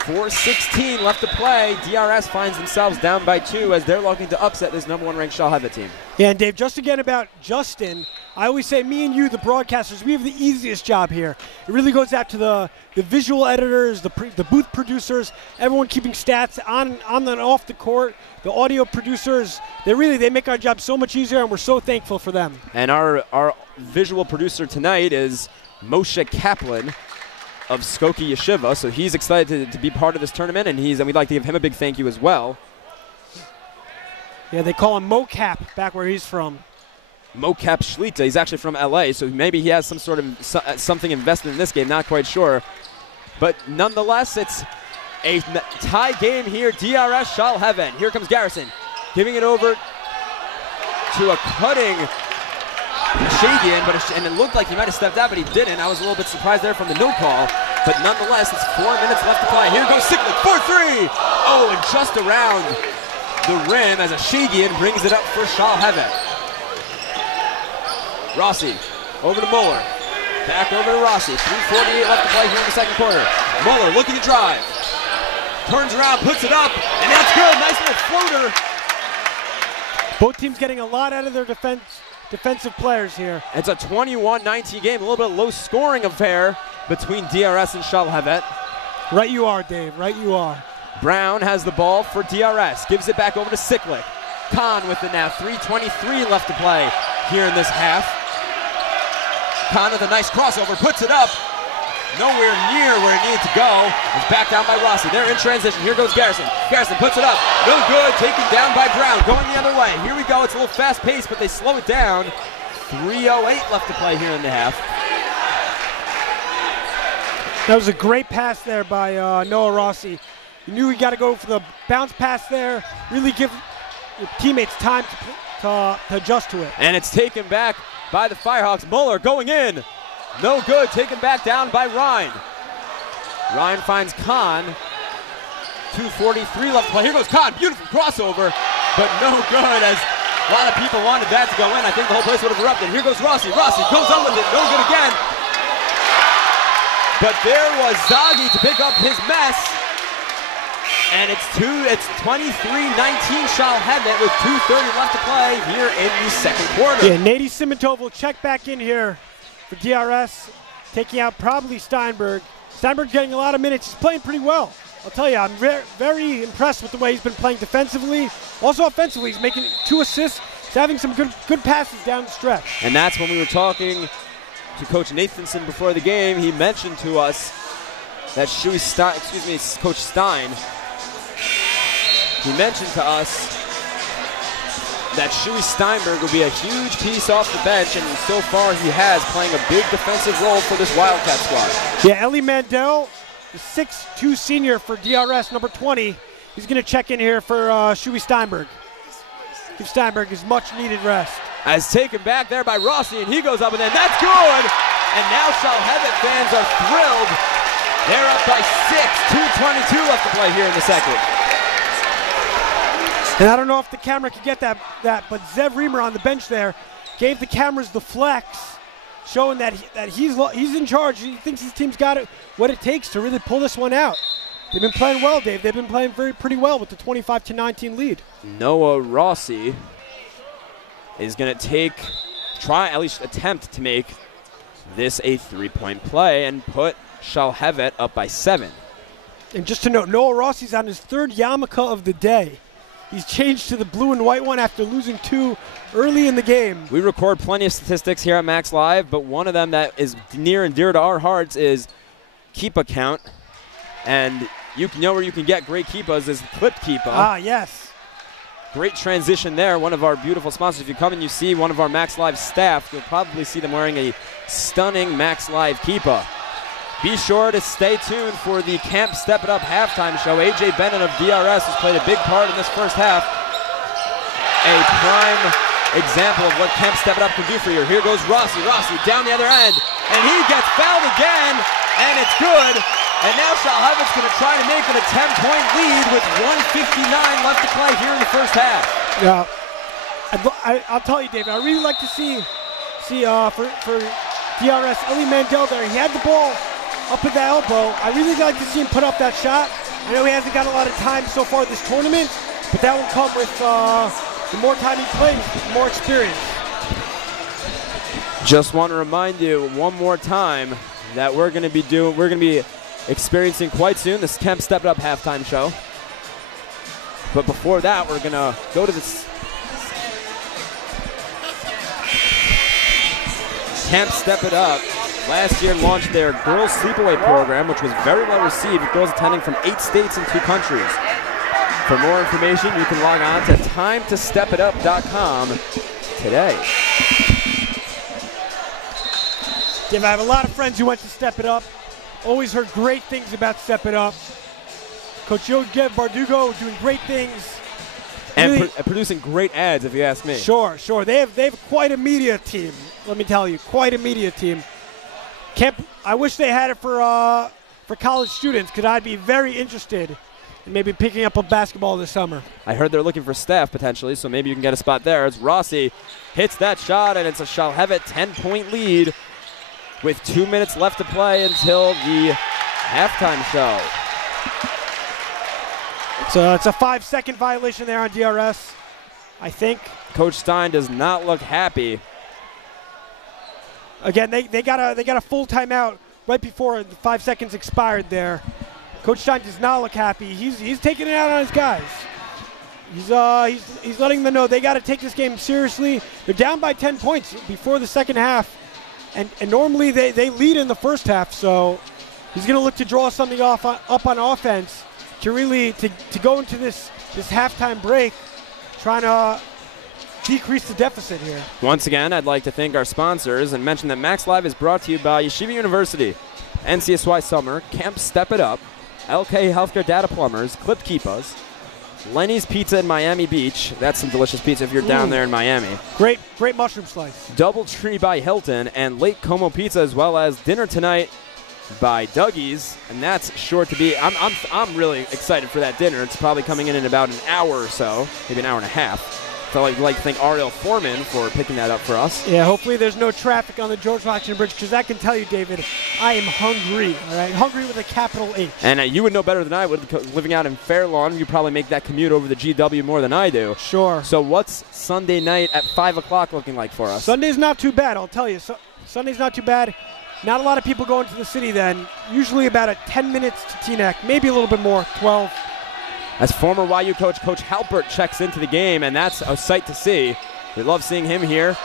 4:16 left to play. DRS finds themselves down by 2 as they're looking to upset this number 1 ranked Shalhevet team. Yeah, and Dave, just again about Justin, I always say me and you, the broadcasters, we have the easiest job here. It really goes out to the visual editors, the booth producers, everyone keeping stats on and off the court, the audio producers. They make our job so much easier, and we're so thankful for them. And our visual producer tonight is Moshe Kaplan of Skokie Yeshiva, so he's excited to be part of this tournament, and we'd like to give him a big thank you as well. Yeah, they call him Mocap back where he's from. Mocap Shlita. He's actually from LA, so maybe he has some sort of something invested in this game. Not quite sure, but nonetheless, it's a tie game here. DRS Shalhevet. Here comes Garrison, giving it over to a cutting Shagian, and it looked like he might have stepped out, but he didn't. I was a little bit surprised there from the no call, but nonetheless, it's 4 minutes left to play. Here goes Sicklick for 3. Oh, and just around the rim as a Shagian brings it up for Shalhevet. Rossi over to Muller. Back over to Rossi. 3:48 left to play here in the second quarter. Muller looking to drive. Turns around, puts it up, and that's good. Nice little floater. Both teams getting a lot out of their defensive players here. It's a 21-19 game. A little bit low scoring affair between DRS and Shalhevet. Right you are, Dave. Right you are. Brown has the ball for DRS. Gives it back over to Sicklick. Khan with it now. 3:23 left to play here in this half. Khan with a nice crossover, puts it up, nowhere near where it needed to go. It's back down by Rossi. They're in transition. Here goes Garrison. Garrison puts it up. No good. Taken down by Brown. Going the other way. Here we go. It's a little fast paced, but they slow it down. 3:08 left to play here in the half. That was a great pass there by Noah Rossi. You knew he got to go for the bounce pass there. Really give your teammates time to adjust to it. And it's taken back by the Firehawks. Muller going in. No good. Taken back down by Ryan. Ryan finds Kahn. 2:43 left to play. Here goes Kahn. Beautiful crossover, but no good as a lot of people wanted that to go in. I think the whole place would have erupted. Here goes Rossi. Rossi goes up with it. No good again. But there was Zaghi to pick up his mess. And it's 23-19 Shalhevet with 2:30 left to play here in the second quarter. Yeah, Nady Simantov will check back in here for DRS, taking out probably Steinberg. Steinberg's getting a lot of minutes. He's playing pretty well. I'll tell you, I'm very impressed with the way he's been playing defensively. Also offensively, he's making 2 assists. He's having some good passes down the stretch. And that's when we were talking to Coach Nathanson before the game. He mentioned to us that Coach Stein. He mentioned to us that Shuey Steinberg will be a huge piece off the bench, and so far he has, playing a big defensive role for this Wildcat squad. Yeah, Ellie Mandel, the 6'2 senior for DRS, number 20. He's going to check in here for Shuey Steinberg. Give Steinberg his much-needed rest. As taken back there by Rossi, and he goes up, and then that's good! And now Shalhevet fans are thrilled. They're up by 6, 2:22 left to play here in the second. And I don't know if the camera could get that, but Zev Reamer on the bench there gave the cameras the flex, showing that he's in charge. He thinks his team's got it, what it takes to really pull this one out. They've been playing well, Dave. They've been playing pretty well with the 25-19 lead. Noah Rossi is going to try at least attempt to make this a 3-point play and put Shalhevet up by 7. And just to note, Noah Rossi's on his 3rd yarmulke of the day. He's changed to the blue and white one after losing 2 early in the game. We record plenty of statistics here at Max Live, but one of them that is near and dear to our hearts is keeper count. And you know where you can get great keepers is Clipped Keeper. Ah, yes. Great transition there. One of our beautiful sponsors. If you come and you see one of our Max Live staff, you'll probably see them wearing a stunning Max Live keeper. Be sure to stay tuned for the Camp Step It Up halftime show. AJ Bennett of DRS has played a big part in this first half. A prime example of what Camp Step It Up can do for you. Here goes Rossi. Rossi down the other end. And he gets fouled again. And it's good. And now Shalhevet's going to try to make it a 10-point lead with 1:59 left to play here in the first half. Yeah. I'll tell you, David, I really like to see for DRS, Ellie Mandel there. He had the ball up at the elbow. I really like to see him put up that shot. I know he hasn't got a lot of time so far this tournament, but that will come with the more time he plays, the more experience. Just want to remind you one more time that we're going to be experiencing quite soon this Camp Step It Up halftime show. But before that, we're going to go to this Camp Step It Up. Last year launched their Girls Sleepaway program, which was very well received with girls attending from 8 states and 2 countries. For more information, you can log on to timetostepitup.com today. Dave, I have a lot of friends who went to Step It Up. Always heard great things about Step It Up. Coach Yogev Bardugo doing great things. And really, producing great ads, if you ask me. Sure. They have quite a media team. Let me tell you, quite a media team. I wish they had it for college students, because I'd be very interested in maybe picking up a basketball this summer. I heard they're looking for staff potentially, so maybe you can get a spot there. As Rossi hits that shot, and it's a Shalhevet 10-point lead with 2 minutes left to play until the halftime show. It's a 5-second violation there on DRS, I think. Coach Stein does not look happy. Again, they got a full timeout right before the 5 seconds expired there. Coach Stein does not look happy. He's taking it out on his guys. He's letting them know they got to take this game seriously. They're down by 10 points before the second half, and normally they lead in the first half. So He's going to look to draw something up on offense to really to go into this halftime break, trying to decrease the deficit here. Once again, I'd like to thank our sponsors and mention that Max Live is brought to you by Yeshiva University, NCSY Summer, Camp Step It Up, LK Healthcare Data Plumbers, Clip Keepas, Lenny's Pizza in Miami Beach. That's some delicious pizza if you're down there in Miami. Great mushroom slice. Doubletree by Hilton and Lake Como Pizza, as well as Dinner Tonight by Dougie's, and that's sure to be. I'm really excited for that dinner. It's probably coming in about an hour or so, maybe an hour and a half. So I'd like to thank Ariel Foreman for picking that up for us. Yeah, hopefully there's no traffic on the George Washington Bridge, because I can tell you, David, I am hungry, all right? Hungry with a capital H. And you would know better than I would, living out in Fair Lawn. You probably make that commute over the GW more than I do. Sure. So what's Sunday night at 5 o'clock looking like for us? Sunday's not too bad, I'll tell you. Sunday's not too bad. Not a lot of people go into the city then. Usually about 10 minutes to Teaneck, maybe a little bit more, 12. As former YU coach, Coach Halpert checks into the game, and that's a sight to see. We love seeing him here.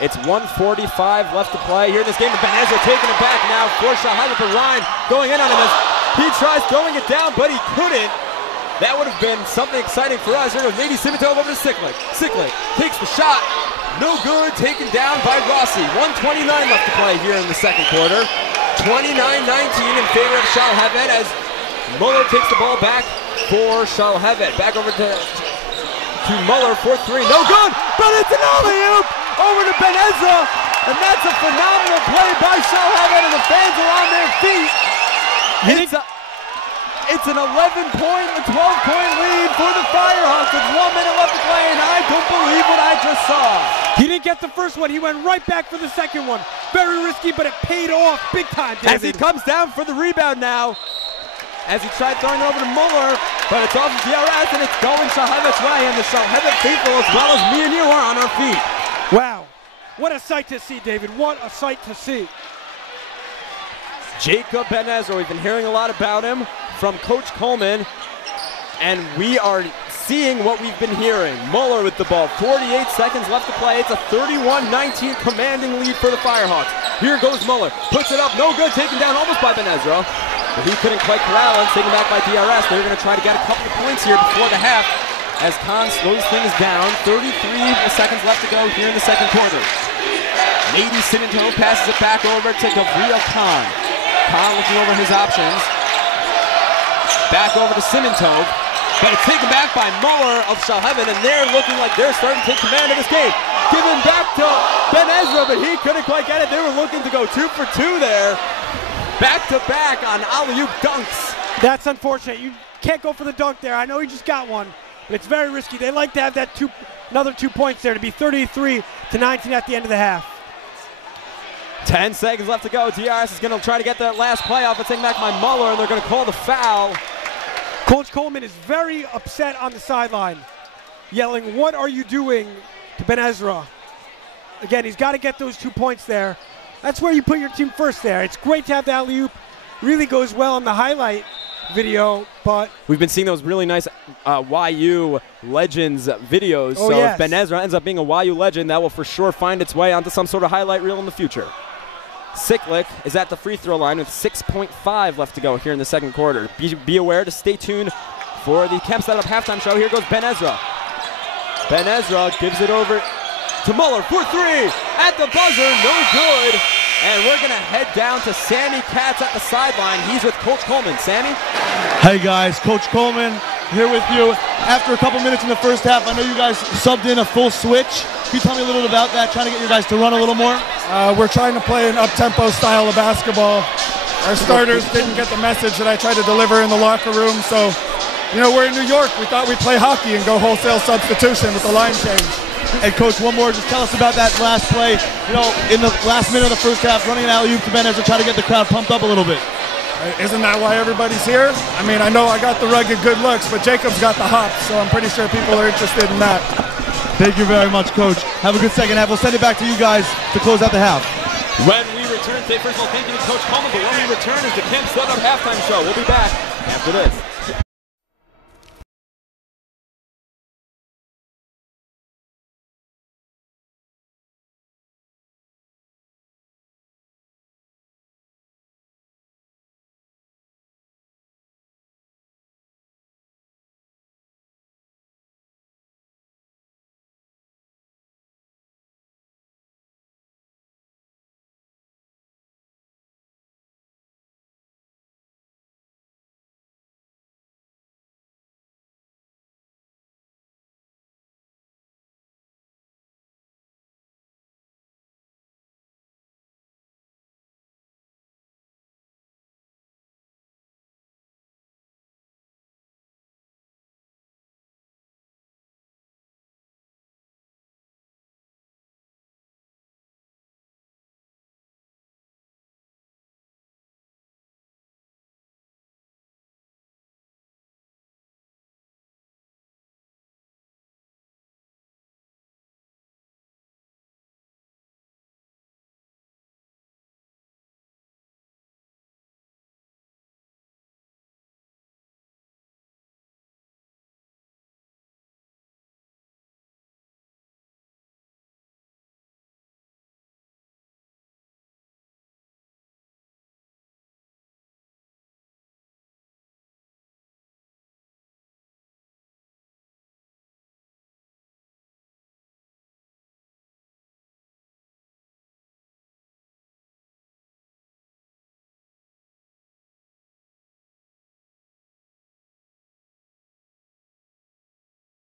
It's 1:45 left to play here in this game. Ben Ezra taking it back now for Shalhevet. Ryan going in on him as he tries throwing it down, but he couldn't. That would have been something exciting for us. Here goes maybe Simitov over to Siklik. Siklik takes the shot. No good. Taken down by Rossi. 1:29 left to play here in the second quarter. 29-19 in favor of Shalhevet as Muller takes the ball back for Shalhevet. Back over to Muller for three. No good, but it's an alley-oop over to Ben Ezra, and that's a phenomenal play by Shalhevet, and the fans are on their feet. It's an 11-point and 12-point lead for the Firehawks with 1 minute left to play, and I don't believe what I just saw. He didn't get the first one. He went right back for the second one. Very risky, but it paid off big time, David. As he comes down for the rebound now, as he tried throwing it over to Muller, but it's off of DRS, and it's going Shalhevet's way, and the Shalhevet faithful, as well as me and you, are on our feet. Wow. What a sight to see, David. What a sight to see. Jacob Ben Ezra, we've been hearing a lot about him from Coach Coleman, and we are seeing what we've been hearing. Muller with the ball, 48 seconds left to play. It's a 31-19 commanding lead for the Firehawks. Here goes Muller, puts it up, no good, taken down almost by Ben Ezra. But he couldn't quite corral it, taken back by DRS. They're going to try to get a couple of points here before the half as Khan slows things down. 33 seconds left to go here in the second quarter. Nady Simitov passes it back over to Gabriel Khan. Khan looking over his options. Back over to Simitov. But it's taken back by Muller of Shalhevet, and they're looking like they're starting to take command of this game. Given back to Ben Ezra, but he couldn't quite get it. They were looking to go 2 for 2 there. Back-to-back on alley-oop dunks. That's unfortunate. You can't go for the dunk there. I know he just got one, but it's very risky. They like to have that another 2 points there to be 33-19 at the end of the half. 10 seconds left to go. DRS is going to try to get that last play off. It's taken back by Muller, and they're going to call the foul. Coach Coleman is very upset on the sideline, yelling, "What are you doing?" to Ben Ezra. Again, he's got to get those 2 points there. That's where you put your team first there. It's great to have the alley-oop. Really goes well in the highlight video, but we've been seeing those really nice YU Legends videos. Oh, so yes. If Ben Ezra ends up being a YU legend, that will for sure find its way onto some sort of highlight reel in the future. Siklik is at the free throw line with 6.5 left to go here in the second quarter. Be aware to stay tuned for the Camp Setup halftime show. Here goes Ben Ezra. Ben Ezra gives it over to Muller for three. At the buzzer, no good. And we're going to head down to Sammy Katz at the sideline. He's with Coach Coleman. Sammy? Hey guys, Coach Coleman here with you. After a couple minutes in the first half, I know you guys subbed in a full switch. Can you tell me a little bit about that, trying to get you guys to run a little more? We're trying to play an up-tempo style of basketball. Our starters didn't get the message that I tried to deliver in the locker room, so, you know, we're in New York. We thought we'd play hockey and go wholesale substitution with the line change. Hey, Coach, one more. Just tell us about that last play. You know, in the last minute of the first half, running an alley-oop to Ben Ezra, try to get the crowd pumped up a little bit. Isn't that why everybody's here? I mean, I know I got the rugged good looks, but Jacob's got the hops, so I'm pretty sure people are interested in that. Thank you very much, Coach. Have a good second half. We'll send it back to you guys to close out the half. When we return, say first of all, thank you to Coach Coleman, but when we return is the Camp Setup halftime show. We'll be back after this.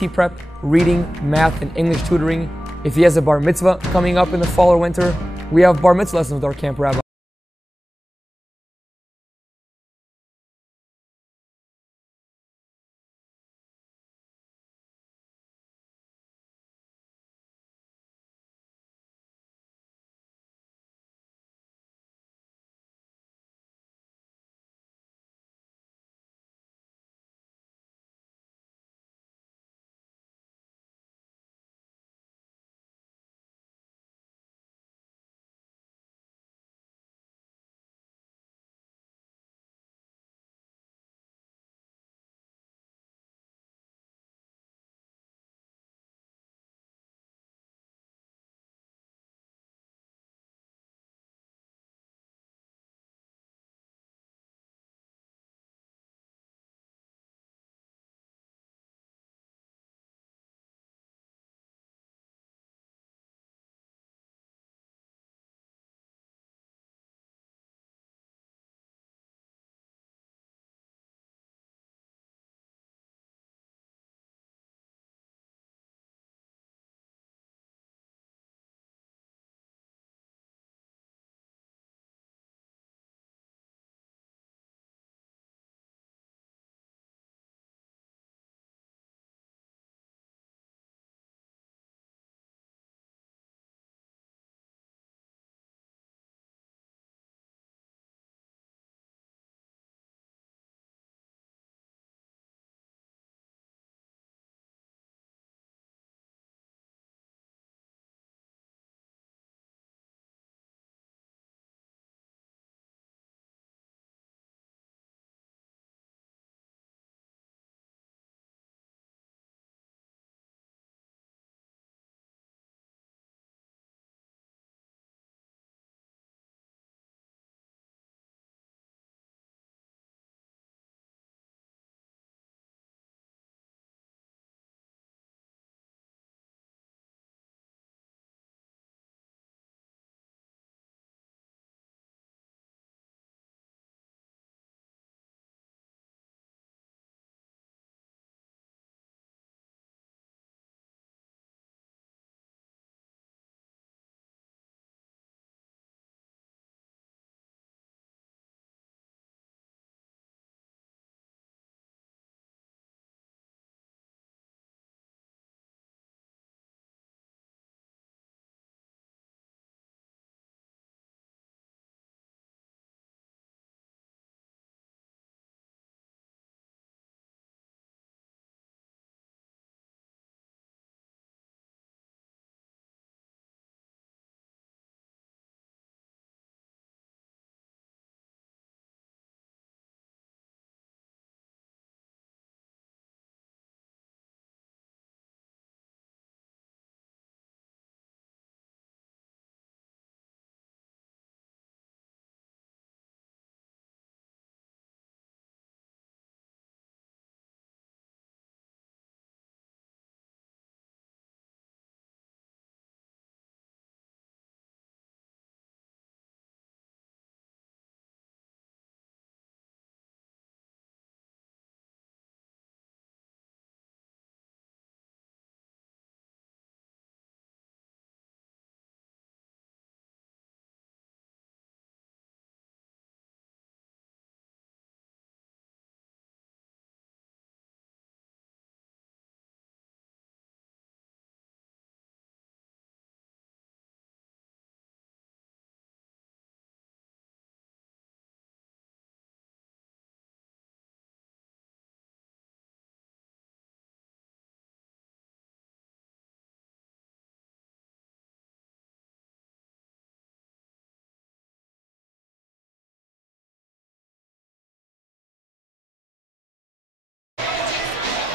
SAT prep, reading, math, and English tutoring. If he has a bar mitzvah coming up in the fall or winter, we have bar mitzvah lessons with our camp rabbi.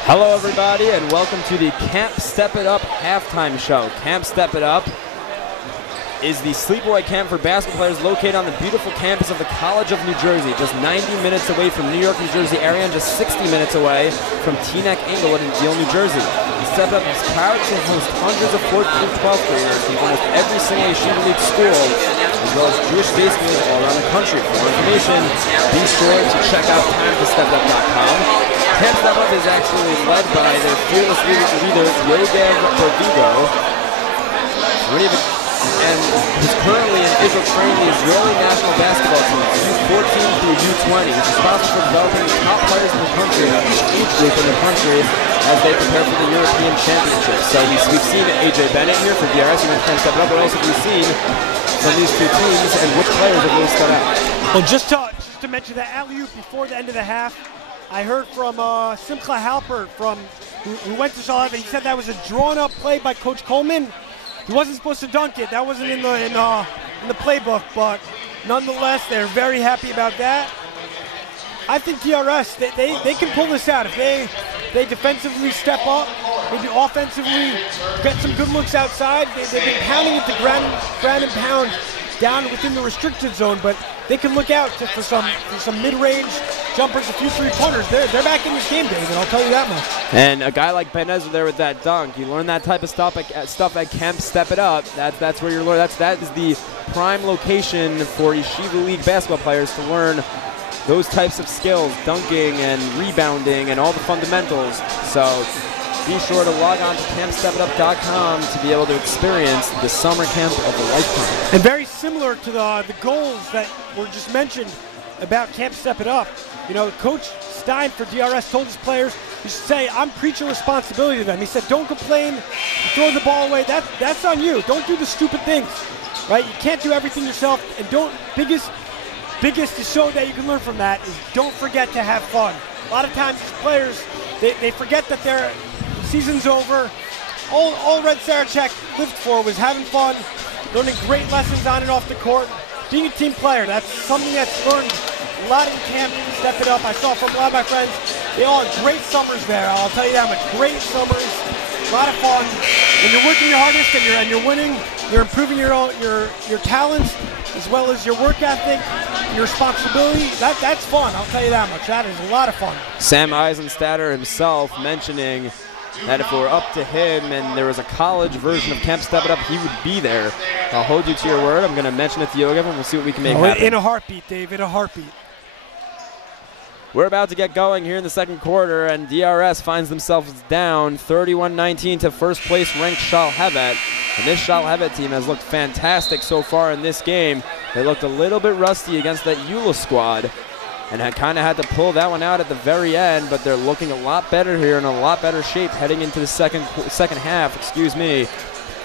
Hello everybody and welcome to the Camp Step It Up halftime show. Camp Step It Up is the sleepaway camp for basketball players located on the beautiful campus of the College of New Jersey, just 90 minutes away from New York, New Jersey area and just 60 minutes away from Teaneck, Englewood, and Deal, New Jersey. The Step It Up is proud to host hundreds of 4th through 12th graders from almost every single Yeshiva League school, as well as Jewish day schools all around the country. For more information, be sure to check out timetostepup.com. Camp Step Up is actually led by their fearless leader, Yogev Bervigo, and who's currently in Israel training the Israeli national basketball team, U14 through U20, which is responsible for developing the top players in the country, each age group in the country, as they prepare for the European Championship. So we've seen AJ Bennett here for DRS, who went to Camp Step Up, but also we've seen from these two teams and which players have really stood out. Well, just to mention that alley-oop before the end of the half, I heard from Simcha Halpert who went to SHALHEVET. He said that was a drawn-up play by Coach Coleman. He wasn't supposed to dunk it. That wasn't in the playbook, but nonetheless, they're very happy about that. I think DRS, they can pull this out if they defensively step up, maybe offensively get some good looks outside. They've been pounding it to ground and pound down within the restricted zone, but they can look out for some mid-range jumpers, a few three-pointers. They're back in this game, David, I'll tell you that much. And a guy like Ben Ezra there with that dunk, you learn that type of stuff at Camp Step It Up. That's where you're learning. That is the prime location for Yeshiva League basketball players to learn those types of skills, dunking and rebounding and all the fundamentals. So be sure to log on to campstepitup.com to be able to experience the summer camp of a lifetime. And very similar to the goals that were just mentioned about Camp Step It Up. You know, Coach Stein for DRS told his players, you should say, I'm preaching responsibility to them. He said, don't complain, throw the ball away, that's on you. Don't do the stupid things, right? You can't do everything yourself, and biggest to show that you can learn from that is don't forget to have fun. A lot of times these players, they forget that their season's over. All Red Sarachek lived for was having fun, learning great lessons on and off the court, being a team player. That's something that's learned a lot in camp. Step It Up. I saw from a lot of my friends. They all had great summers there. I'll tell you that much. Great summers, a lot of fun. When you're working your hardest and you're winning, you're improving your talents as well as your work ethic, your responsibility. That's fun. I'll tell you that much. That is a lot of fun. Sam Eisenstatter himself mentioning that if it were up to him and there was a college version of Camp Step It Up, he would be there. I'll hold you to your word. I'm going to mention it to Yogev, and we'll see what we can make happen. In a heartbeat, Dave, in a heartbeat. We're about to get going here in the second quarter, and DRS finds themselves down 31-19 to first place ranked SHALHEVET. And this SHALHEVET team has looked fantastic so far in this game. They looked a little bit rusty against that EULA squad, and kind of had to pull that one out at the very end, but they're looking a lot better here in a lot better shape heading into the second half,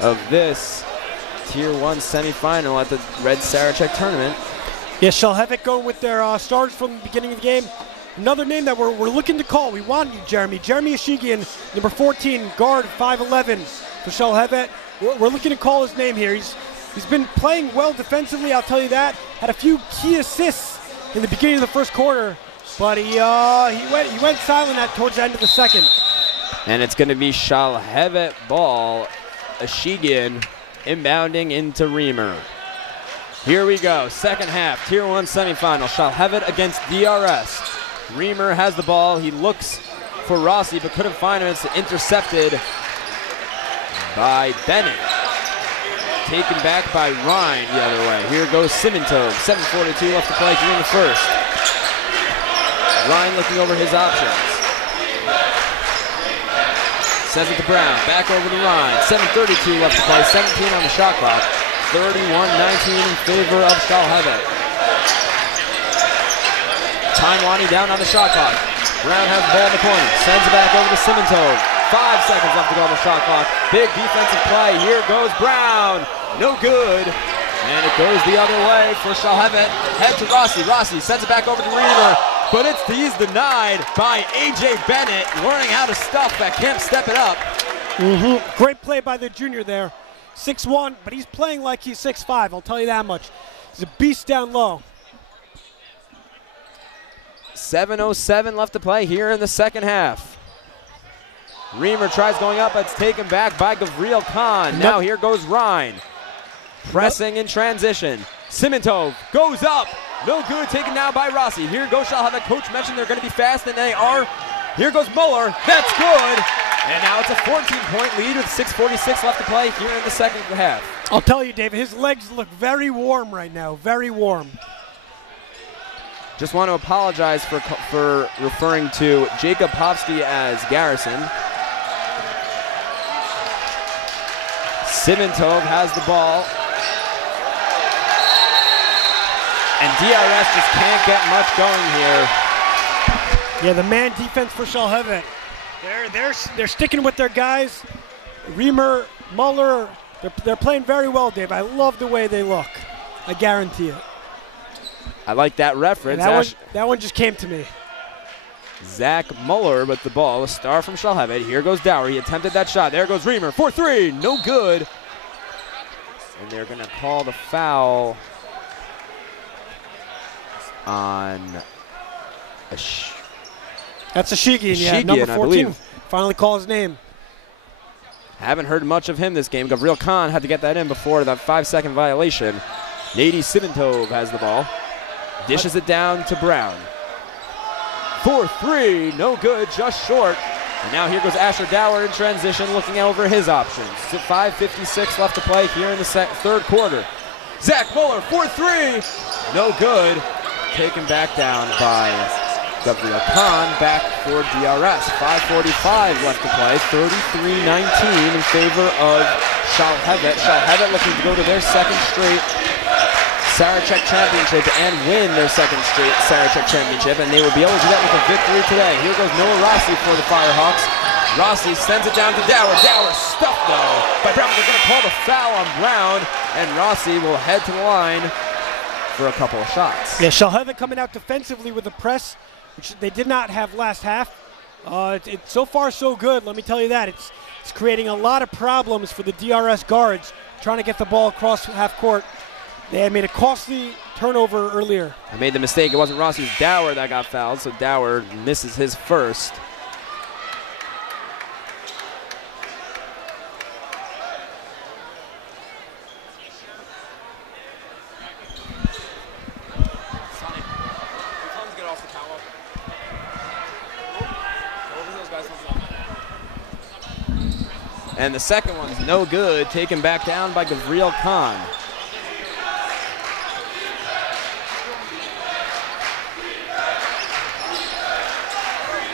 of this Tier 1 semifinal at the Red Sarachek tournament. Yeah, SHALHEVET going with their starters from the beginning of the game. Another name that we're looking to call. We want you, Jeremy. Jeremy Ashigian, number 14, guard, 5'11", for SHALHEVET. We're looking to call his name here. He's been playing well defensively, I'll tell you that. Had a few key assists in the beginning of the first quarter, but he went silent towards the end of the second. And it's going to be SHALHEVET ball. Ashigian inbounding into Reamer. Here we go, second half, Tier 1 semifinal. SHALHEVET against DRS. Reamer has the ball. He looks for Rossi, but couldn't find him. It's intercepted by Bennett. Taken back by Ryan the other way. Here goes Simintov. 7:42 left to play here in the first. Ryan looking over his options. Sends it to Brown. Back over to Ryan. 7:32 left to play. 17 on the shot clock. 31-19 in favor of SHALHEVET. Time winding down on the shot clock. Brown has the ball in the corner. Sends it back over to Simintov. 5 seconds left to go on the shot clock. Big defensive play. Here goes Brown. No good. And it goes the other way for SHALHEVET. Head to Rossi. Rossi sends it back over to Reamer. But he's denied by AJ Bennett, learning how to stuff at Camp Step It Up. Great play by the junior there. 6'1", but he's playing like he's 6'5", I'll tell you that much. He's a beast down low. 7:07 left to play here in the second half. Reamer tries going up, but it's taken back by Gavril Khan. Now here goes Ryan. Pressing in transition. Simintov goes up. No good, taken down by Rossi. Here goes SHALHEVET. Coach mentioned they're going to be fast, and they are. Here goes Muller. That's good. And now it's a 14-point lead with 6:46 left to play here in the second half. I'll tell you, David, his legs look very warm right now. Very warm. Just want to apologize for referring to Jacob Popsky as Garrison. Sivintov has the ball. And DRS just can't get much going here. Yeah, the man defense for SHALHEVET. They're sticking with their guys. Reamer, Muller, they're playing very well, Dave. I love the way they look. I guarantee it. I like that reference. That one just came to me. Zach Muller with the ball, a star from SHALHEVET. Here goes Dower. He attempted that shot. There goes Reamer. 4-3, no good. And they're going to call the foul on that's Ashigian, yeah, number 14. Finally call his name. Haven't heard much of him this game. Gavril Khan had to get that in before that 5-second violation. Nady Sivintov has the ball. Dishes it down to Brown. 4-3, no good, just short. And now here goes Asher Dower in transition, looking over his options. 5:56 left to play here in the third quarter. Zach Muller, 4-3, no good. Taken back down by Gavril Khan, back for DRS. 5:45 left to play, 33-19 in favor of SHALHEVET. SHALHEVET looking to go to their second straight Sarachek championship and win their second straight Sarachek championship, and they will be able to do that with a victory today. Here goes Noah Rossi for the Firehawks. Rossi sends it down to Dower. Dower stuffed though by Brown. They're going to call the foul on Brown, and Rossi will head to the line for a couple of shots. Yeah, SHALHEVET coming out defensively with a press, which they did not have last half. It's so far so good, let me tell you that. It's creating a lot of problems for the DRS guards trying to get the ball across half court. They had made a costly turnover earlier. I made the mistake. It wasn't Rossi, it was Dower that got fouled, so Dower misses his first. And the second one's no good, taken back down by Gavril Khan.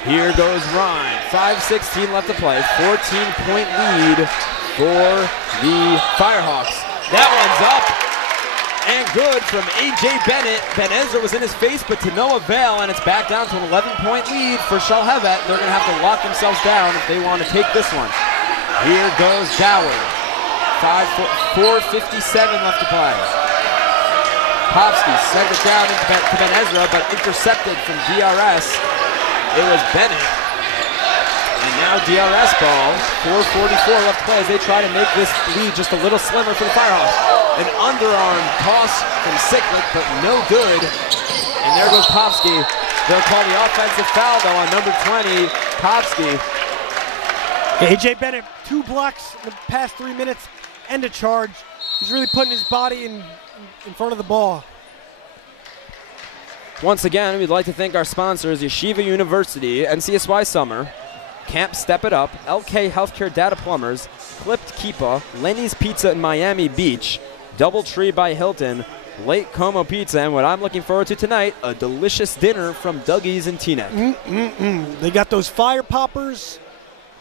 Here goes Ryan. 5:16 left to play. 14-point lead for the Firehawks. That one's up and good from A.J. Bennett. Ben Ezra was in his face, but to no avail, and it's back down to an 11-point lead for SHALHEVET. They're going to have to lock themselves down if they want to take this one. Here goes Dower. 4:57 left to play. Popsky sent it down to Ben Ezra, but intercepted from DRS. It was Bennett. And now DRS ball. 4:44 left to play as they try to make this lead just a little slimmer for the Firehawks. An underarm toss from Siklik, but no good. And there goes Popsky. They'll call the offensive foul, though, on number 20, Popsky. A.J. Bennett, 2 blocks in the past 3 minutes and a charge. He's really putting his body in front of the ball. Once again, we'd like to thank our sponsors, Yeshiva University, NCSY Summer, Camp Step It Up, LK Healthcare Data Plumbers, Clipped Keepa, Lenny's Pizza in Miami Beach, Doubletree by Hilton, Lake Como Pizza, and what I'm looking forward to tonight, a delicious dinner from Dougie's in Teaneck. They got those fire poppers.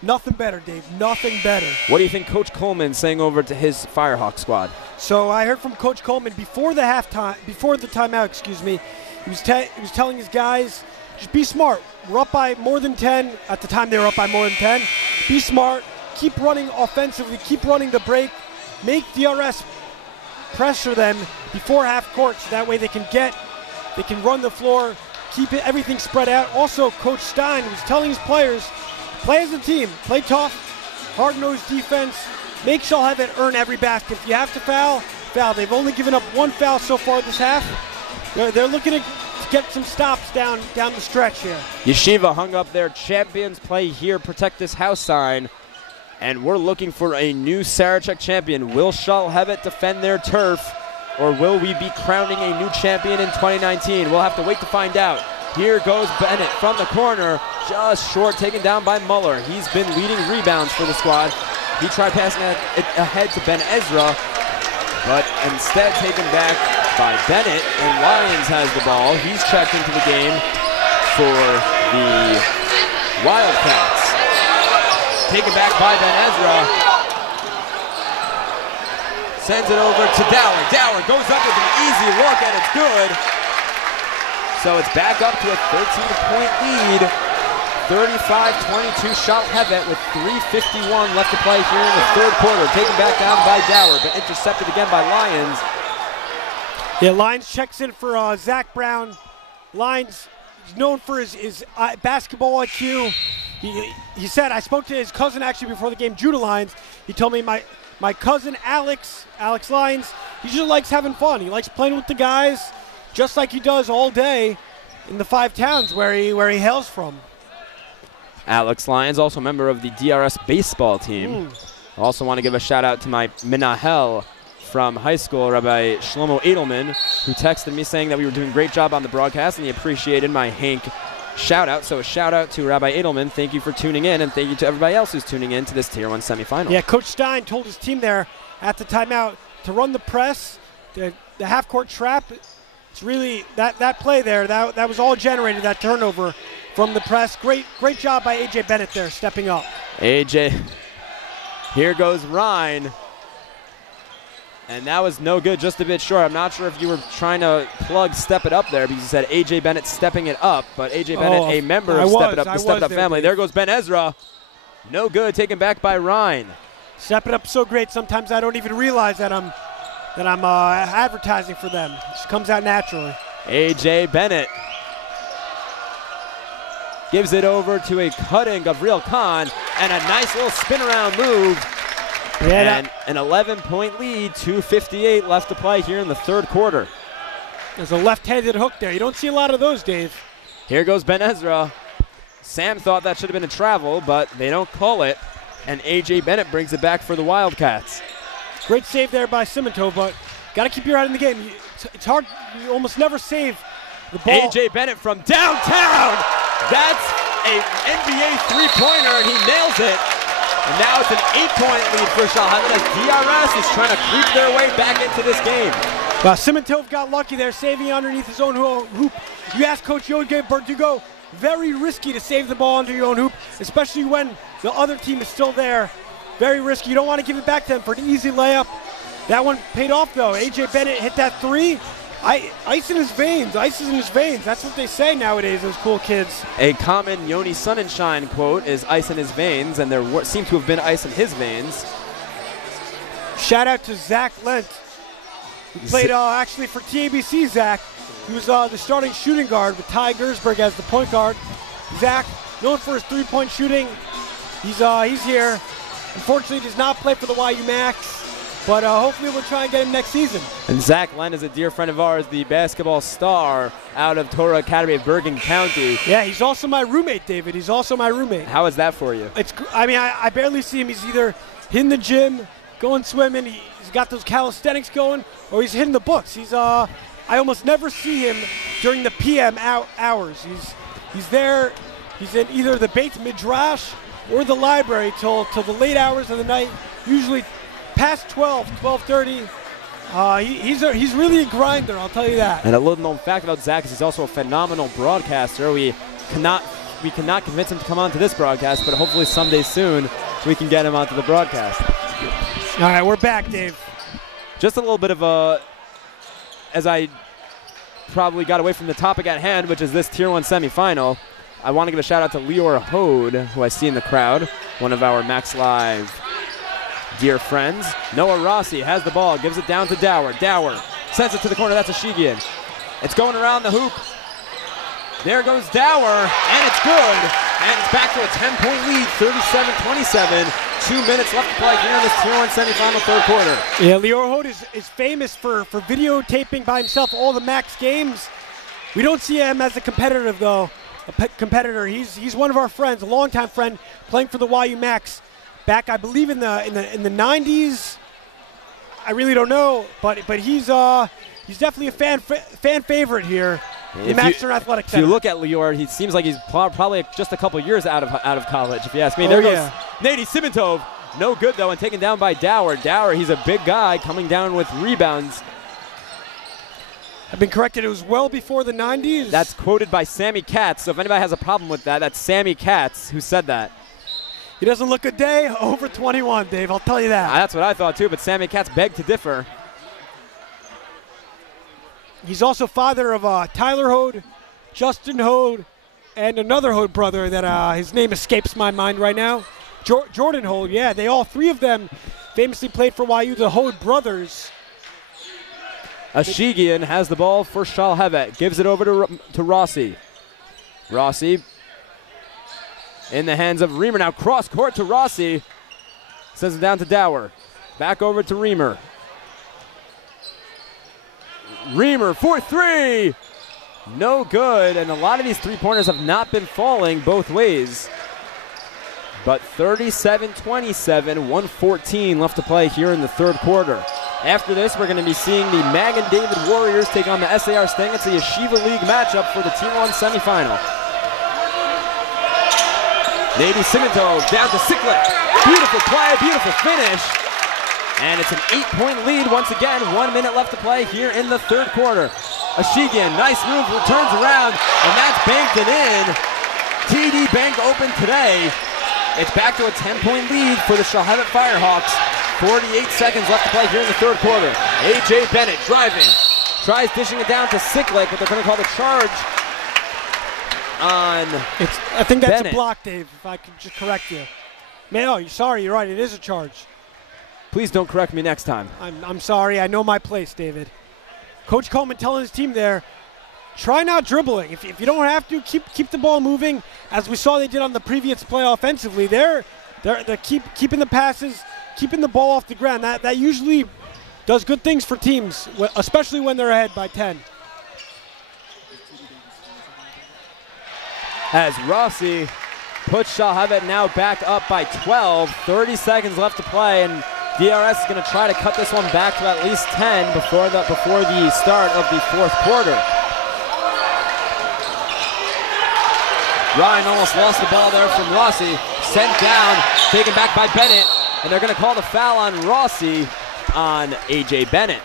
Nothing better, Dave. Nothing better. What do you think Coach Coleman's saying over to his Firehawk squad? So I heard from Coach Coleman before the timeout, excuse me. He was telling his guys, just be smart. We're up by more than 10. At the time, they were up by more than 10. Be smart. Keep running offensively. Keep running the break. Make DRS pressure them before half court, so that way they can run the floor, keep everything spread out. Also, Coach Stein was telling his players, play as a team, play tough, hard-nosed defense, make SHALHEVET earn every basket. If you have to foul, foul. They've only given up 1 foul so far this half. They're looking to get some stops down the stretch here. Yeshiva hung up their champions play here, protect this house sign. And we're looking for a new Sarachek champion. Will SHALHEVET defend their turf, or will we be crowning a new champion in 2019? We'll have to wait to find out. Here goes Bennett from the corner, just short, taken down by Muller. He's been leading rebounds for the squad. He tried passing it ahead to Ben Ezra, but instead taken back by Bennett, and Lyons has the ball. He's checked into the game for the Wildcats. Taken back by Ben Ezra. Sends it over to Dower. Dower goes up with an easy look, and it's good. So it's back up to a 13-point lead. 35-22 SHALHEVET with 3:51 left to play here in the third quarter. Taken back down by Dower, but intercepted again by Lyons. Yeah, Lyons checks in for Zach Brown. Lyons is known for his basketball IQ. He said, I spoke to his cousin actually before the game, Judah Lyons. He told me my cousin Alex Lyons, he just likes having fun. He likes playing with the guys, just like he does all day in the 5 towns where he hails from. Alex Lyons, also a member of the DRS baseball team. I also want to give a shout out to my Menahel from high school, Rabbi Shlomo Edelman, who texted me saying that we were doing a great job on the broadcast and he appreciated my Hank shout out. So a shout out to Rabbi Edelman. Thank you for tuning in, and thank you to everybody else who's tuning in to this Tier 1 semifinal. Yeah, Coach Stein told his team there at the timeout to run the press, the half-court trap. It's really, that play there, that was all generated, that turnover from the press. Great job by A.J. Bennett there, stepping up. A.J. Here goes Ryan. And that was no good, just a bit short. I'm not sure if you were trying to plug Step It Up there because you said A.J. Bennett stepping it up, but A.J. Bennett, a member of Step It Up, the Step It Up family. There goes Ben Ezra. No good, taken back by Ryan. Step It Up so great, sometimes I don't even realize that I'm advertising for them. It just comes out naturally. A.J. Bennett gives it over to a cutting Gavril Khan, and a nice little spin around move. Yeah, and an 11-point lead, 2:58 left to play here in the third quarter. There's a left-handed hook there. You don't see a lot of those, Dave. Here goes Ben Ezra. Sam thought that should have been a travel, but they don't call it. And A.J. Bennett brings it back for the Wildcats. Great save there by Simintov, but got to keep your eye in the game. It's hard. You almost never save the ball. A.J. Bennett from downtown. That's an NBA three-pointer, and he nails it. And now it's an 8-point lead for SHALHEVET as DRS is trying to creep their way back into this game. Well, Simintov got lucky there, saving underneath his own hoop. You asked Coach Yoge Berdugo, very risky to save the ball under your own hoop, especially when the other team is still there. Very risky. You don't want to give it back to them for an easy layup. That one paid off, though. A.J. Bennett hit that three. Ice in his veins. Ice is in his veins. That's what they say nowadays, those cool kids. A common Yoni Sonnenschein quote is ice in his veins, and there seemed to have been ice in his veins. Shout out to Zach Lent, who played actually for TABC, Zach. He was the starting shooting guard with Ty Gersberg as the point guard. Zach, known for his three-point shooting, he's here. Unfortunately, does not play for the YU Max. But hopefully we'll try and get him next season. And Zach Len is a dear friend of ours, the basketball star out of Torah Academy of Bergen County. Yeah, he's also my roommate, David. He's also my roommate. How is that for you? I barely see him. He's either in the gym, going swimming, he's got those calisthenics going, or he's hitting the books. I almost never see him during the PM hours. He's there. He's in either the Beit Midrash or the library till the late hours of the night, usually past 12:30. He's really a grinder, I'll tell you that. And a little known fact about Zach is he's also a phenomenal broadcaster. We cannot convince him to come onto this broadcast, but hopefully someday soon we can get him onto the broadcast. All right, we're back, Dave. Just a little bit of as I probably got away from the topic at hand, which is this Tier 1 semifinal, I want to give a shout out to Lior Hode, who I see in the crowd, one of our Max Live dear friends. Noah Rossi has the ball, gives it down to Dower. Dower sends it to the corner. That's a Shigian. It's going around the hoop. There goes Dower, and it's good. And it's back to a 10-point lead, 37-27. 2 minutes left to play here in this Tier 1 semifinal third quarter. Yeah, Lior Hode is famous for videotaping by himself all the Max games. We don't see him as a competitor, though. He's one of our friends, a longtime friend, playing for the YU Max. Back, I believe, in the 90s. I really don't know, but he's definitely a fan favorite here in Maxter Athletic Center. If you look at Lior, he seems like he's probably just a couple years out of college, if you ask me. There goes Nady Simintov. No good, though, and taken down by Dower. Dower, he's a big guy coming down with rebounds. I've been corrected. It was well before the 90s. That's quoted by Sammy Katz. So if anybody has a problem with that, that's Sammy Katz who said that. He doesn't look a day over 21, Dave. I'll tell you that. That's what I thought too, but Sammy Katz begged to differ. He's also father of Tyler Hode, Justin Hode, and another Hode brother that his name escapes my mind right now. Jordan Hode, yeah. They all three of them famously played for YU, the Hode brothers. Ashigian has the ball for Shalhevet. Gives it over to Rossi. Rossi in the hands of Reamer. Now cross court to Rossi. Sends it down to Dower. Back over to Reamer. Reamer for three. No good. And a lot of these three-pointers have not been falling both ways. But 37-27, 1:14 left to play here in the third quarter. After this, we're going to be seeing the Magen David Warriors take on the SAR Sting. It's a Yeshiva League matchup for the Tier 1 semifinal. Nady Simanto down to Siklik. Beautiful play, beautiful finish. And it's an 8-point lead once again. 1 minute left to play here in the third quarter. Ashigian, nice move, returns around, and that's banked and in. TD banked open today. It's back to a 10-point lead for the Shalhevet Firehawks. 48 seconds left to play here in the third quarter. A.J. Bennett driving. Tries dishing it down to Siklik, but they're going to call the charge on I think that's Bennett. a block, Dave, if I could just correct you. No, sorry, you're right. It is a charge. Please don't correct me next time. I'm sorry. I know my place, David. Coach Coleman telling his team there, try not dribbling. If you don't have to, keep the ball moving, as we saw they did on the previous play offensively. They're keeping the passes, keeping the ball off the ground. That usually does good things for teams, especially when they're ahead by 10. As Rossi puts Shalhevet now back up by 12. 30 seconds left to play, and DRS is going to try to cut this one back to at least 10 before the start of the fourth quarter. Ryan almost lost the ball there from Rossi. Sent down, taken back by Bennett, and they're going to call the foul on Rossi on A.J. Bennett.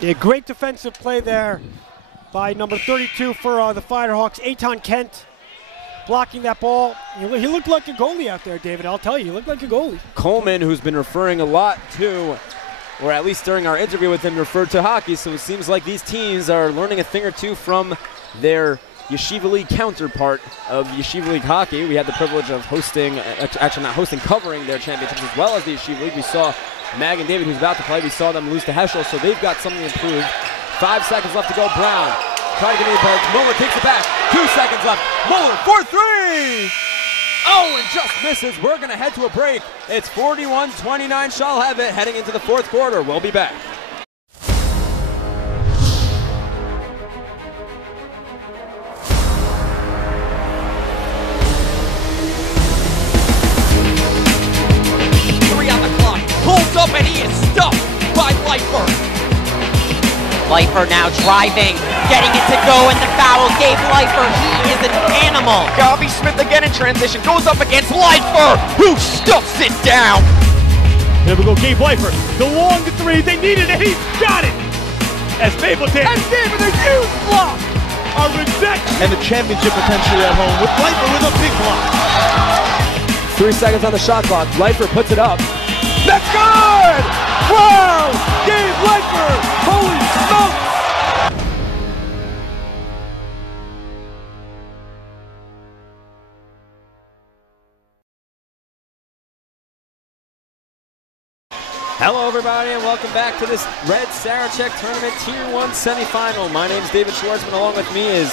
Yeah, great defensive play there by number 32 for the Firehawks, Eitan Kent, blocking that ball. He looked like a goalie out there, David. I'll tell you, he looked like a goalie. Coleman, who's been referring a lot to, or at least during our interview with him, referred to hockey, so it seems like these teams are learning a thing or two from their Yeshiva League counterpart of Yeshiva League hockey. We had the privilege of hosting, actually not hosting, covering their championships as well as the Yeshiva League. We saw Magen David, who's about to play, we saw them lose to Heschel, so they've got something improved. 5 seconds left to go. Brown trying to get into the ball. Muller takes it back. 2 seconds left. Muller for three! Oh, and just misses. We're going to head to a break. It's 41-29 Shalhevet heading into the fourth quarter. We'll be back. Pulls up and he is stuffed by Leifer. Leifer now driving, getting it to go, and the foul gave Leifer. He is an animal. Gabby Smith again in transition, goes up against Leifer, who stuffs it down. Here we go, Gabe Leifer. The long three, they needed it, he's got it. As Mapleton and David, a huge block. A rejection. And the championship potentially at home with Leifer with a big block. 3 seconds on the shot clock. Leifer puts it up. That's good! Wow! Gabe Leifer! Holy smokes! Hello everybody and welcome back to this Red Sarachek Tournament Tier 1 semifinal. My name is David Schwartzman. Along with me is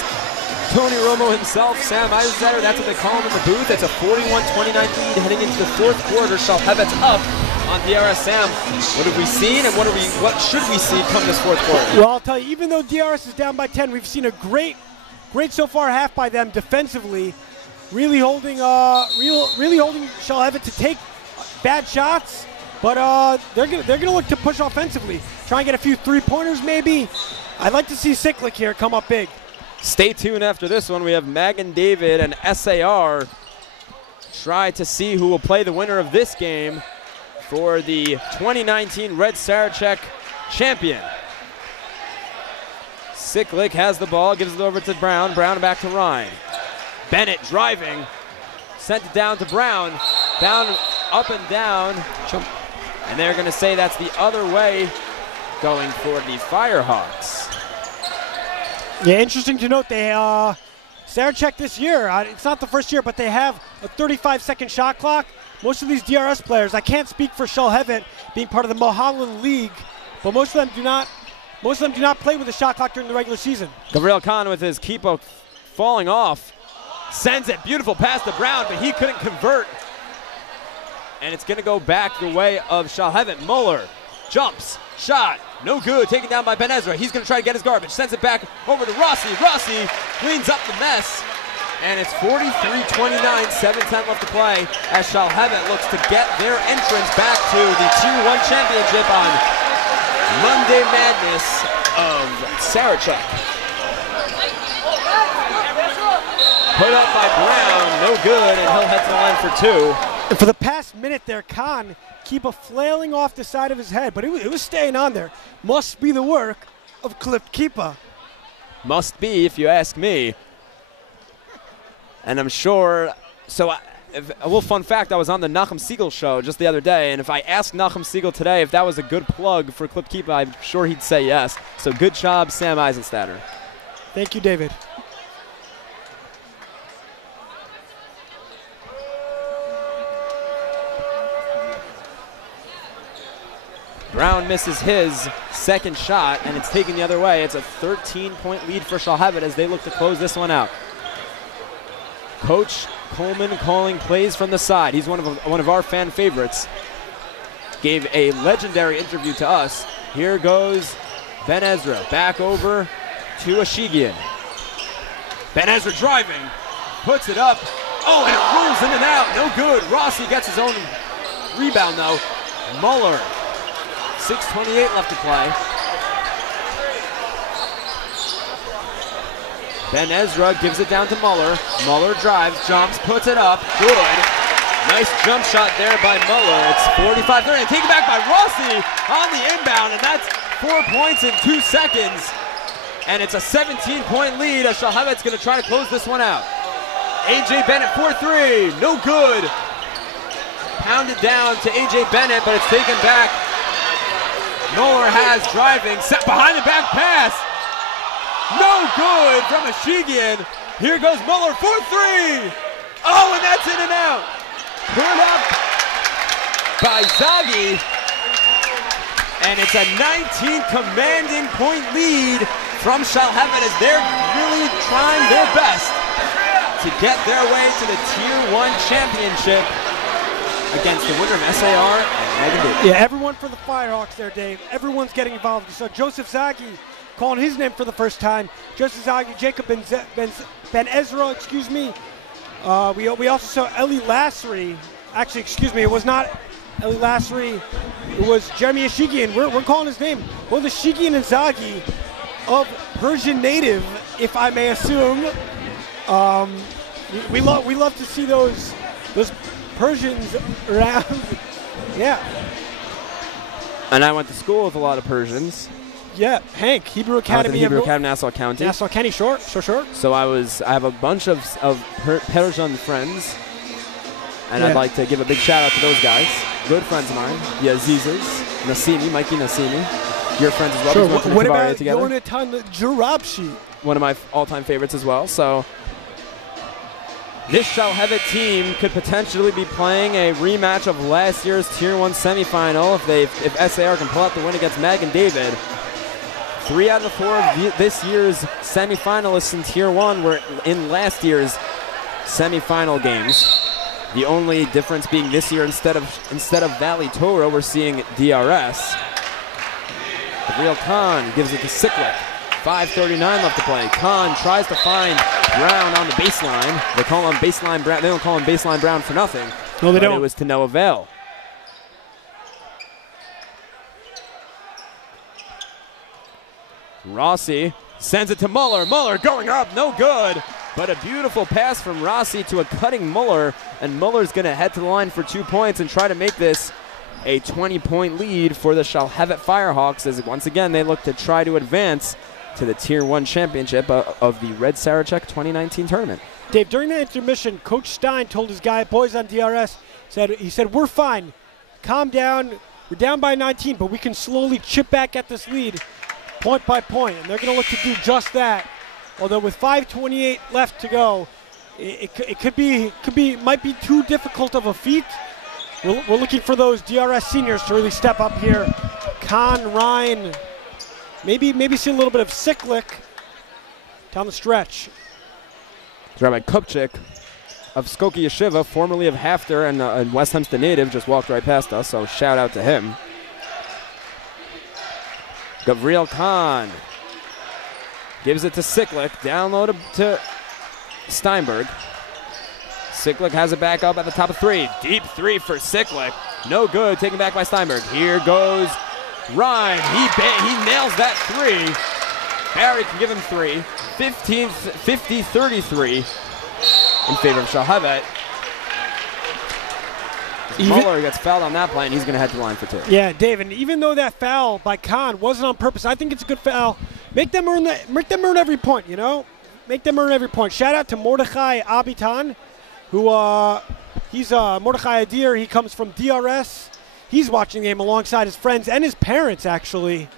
Tony Romo himself, Sam Eisenstetter. That's what they call him in the booth. It's a 41-29 lead heading into the fourth quarter. Shalhevet's up on DRS. Sam, what have we seen and what should we see come this fourth quarter? Well, I'll tell you, even though DRS is down by 10, we've seen a great so far half by them defensively, really holding Shalhevet to take bad shots, but they're gonna look to push offensively, try and get a few three-pointers maybe. I'd like to see Siklik here come up big. Stay tuned after this one. We have Magen David and SAR try to see who will play the winner of this game for the 2019 Red Sarachek champion. Siklik has the ball, gives it over to Brown. Brown back to Ryan. Bennett driving, sent it down to Brown. Down, up and down. And they're going to say that's the other way, going for the Firehawks. Yeah, interesting to note, they Sarachek this year, it's not the first year, but they have a 35-second shot clock. Most of these DRS players, I can't speak for SHALHEVET being part of the Mulholland League, but most of them do not play with a shot clock during the regular season. Gabriel Khan with his keeper falling off. Sends it, beautiful pass to Brown, but he couldn't convert. And it's going to go back the way of SHALHEVET. Muller jumps, shot, no good, taken down by Ben Ezra. He's going to try to get his garbage, sends it back over to Rossi. Rossi cleans up the mess, and it's 43-29, 7:10 left to play as SHALHEVET looks to get their entrance back to the Tier 1 championship on Monday Madness of Sarachek. Put up by Brown, no good, and he'll head to the line for two. And for the past minute there, Khan keep a flailing off the side of his head, but it was staying on there. Must be the work of Clip Keeper. Must be, if you ask me. And I'm sure, so a little fun fact, I was on the Nachum Siegel show just the other day, and if I asked Nachum Siegel today if that was a good plug for Clip Keeper, I'm sure he'd say yes. So good job, Sam Eisenstatter. Thank you, David. Brown misses his second shot, and it's taken the other way. It's a 13-point lead for SHALHEVET as they look to close this one out. Coach Coleman calling plays from the side. He's one of our fan favorites. Gave a legendary interview to us. Here goes Ben Ezra back over to Ashigian. Ben Ezra driving, puts it up. Oh, and it rolls in and out. No good. Rossi gets his own rebound though. Muller. 6:28 left to play. Ben Ezra gives it down to Muller. Muller drives, jumps, puts it up. Good. Nice jump shot there by Muller. It's 45-30. Taken back by Rossi on the inbound, and that's 4 points in 2 seconds. And it's a 17-point lead as SHALHEVET's going to try to close this one out. A.J. Bennett 4-3. No good. Pounded down to A.J. Bennett, but it's taken back. Muller has driving, set behind the back pass. No good from Ashigian. Here goes Muller, 4-3. Oh, and that's in and out. Put up by Zaghi. And it's a 19 commanding point lead from SHALHEVET as they're really trying their best to get their way to the Tier 1 championship against the winner of SAR and Megan David. Yeah, everyone for the Firehawks there, Dave. Everyone's getting involved. You saw Joseph Zaghi calling his name for the first time. Joseph Zaghi, Jacob Ben Ezra, excuse me. We also saw Eli Lassery. Actually, excuse me, it was not Eli Lassery. It was Jeremy Ashigian. We're calling his name. Well, the Ashigian and Zaghi of Persian native, if I may assume. We love to see those Persians around. Yeah. And I went to school with a lot of Persians. Yeah, Hank, Hebrew Academy. Hebrew Academy, Nassau County. Nassau County, sure. So I have a bunch of Persian friends, and Yeah. I'd like to give a big shout out to those guys. Good friends of mine, the Azizas, Nassimi, Mikey Nassimi. Your friends as well. Sure. We went to the What Tabari about together. Yonatan Jarabshi? One of my all-time favorites as well. So this SHALHEVET team could potentially be playing a rematch of last year's Tier 1 semifinal if SAR can pull out the win against Mag and David. 3 out of the 4 of this year's semifinalists in Tier 1 were in last year's semifinal games. The only difference being this year, instead of Valley Torah, we're seeing DRS. Gabriel Khan gives it to Siklik. 5:39 left to play. Khan tries to find Brown on the baseline. They call him baseline Brown. They don't call him baseline Brown for nothing. No, they don't. It was to no avail. Rossi sends it to Muller. Muller going up, no good. But a beautiful pass from Rossi to a cutting Muller, and Muller's going to head to the line for 2 points and try to make this a 20-point lead for the SHALHEVET Firehawks as once again they look to try to advance to the Tier 1 championship of the Red Sarachek 2019 tournament. Dave, during the intermission, Coach Stein told his boys on DRS, he said, we're fine. Calm down. We're down by 19, but we can slowly chip back at this lead point by point. And they're going to look to do just that. Although with 5:28 left to go, it might be too difficult of a feat. We're looking for those DRS seniors to really step up here. Khan, Ryan, maybe see a little bit of Siklik down the stretch. Rabbi Kupchik of Skokie Yeshiva, formerly of Hafter and West Hempstead native, just walked right past us, so shout out to him. Gavriel Khan gives it to Siklik, down low to Steinberg. Siklik has it back up at the top of 3. Deep 3 for Siklik. No good, taken back by Steinberg. Here goes Ryan. He nails that 3. Barry can give him 3. 50-33 in favor of Shalhevet. Muller gets fouled on that play, and he's going to head to the line for 2. Yeah, Dave, and even though that foul by Khan wasn't on purpose, I think it's a good foul. Make them earn every point, you know? Make them earn every point. Shout out to Mordechai Abitan, who he's Mordechai Adir. He comes from DRS. He's watching the game alongside his friends and his parents, actually.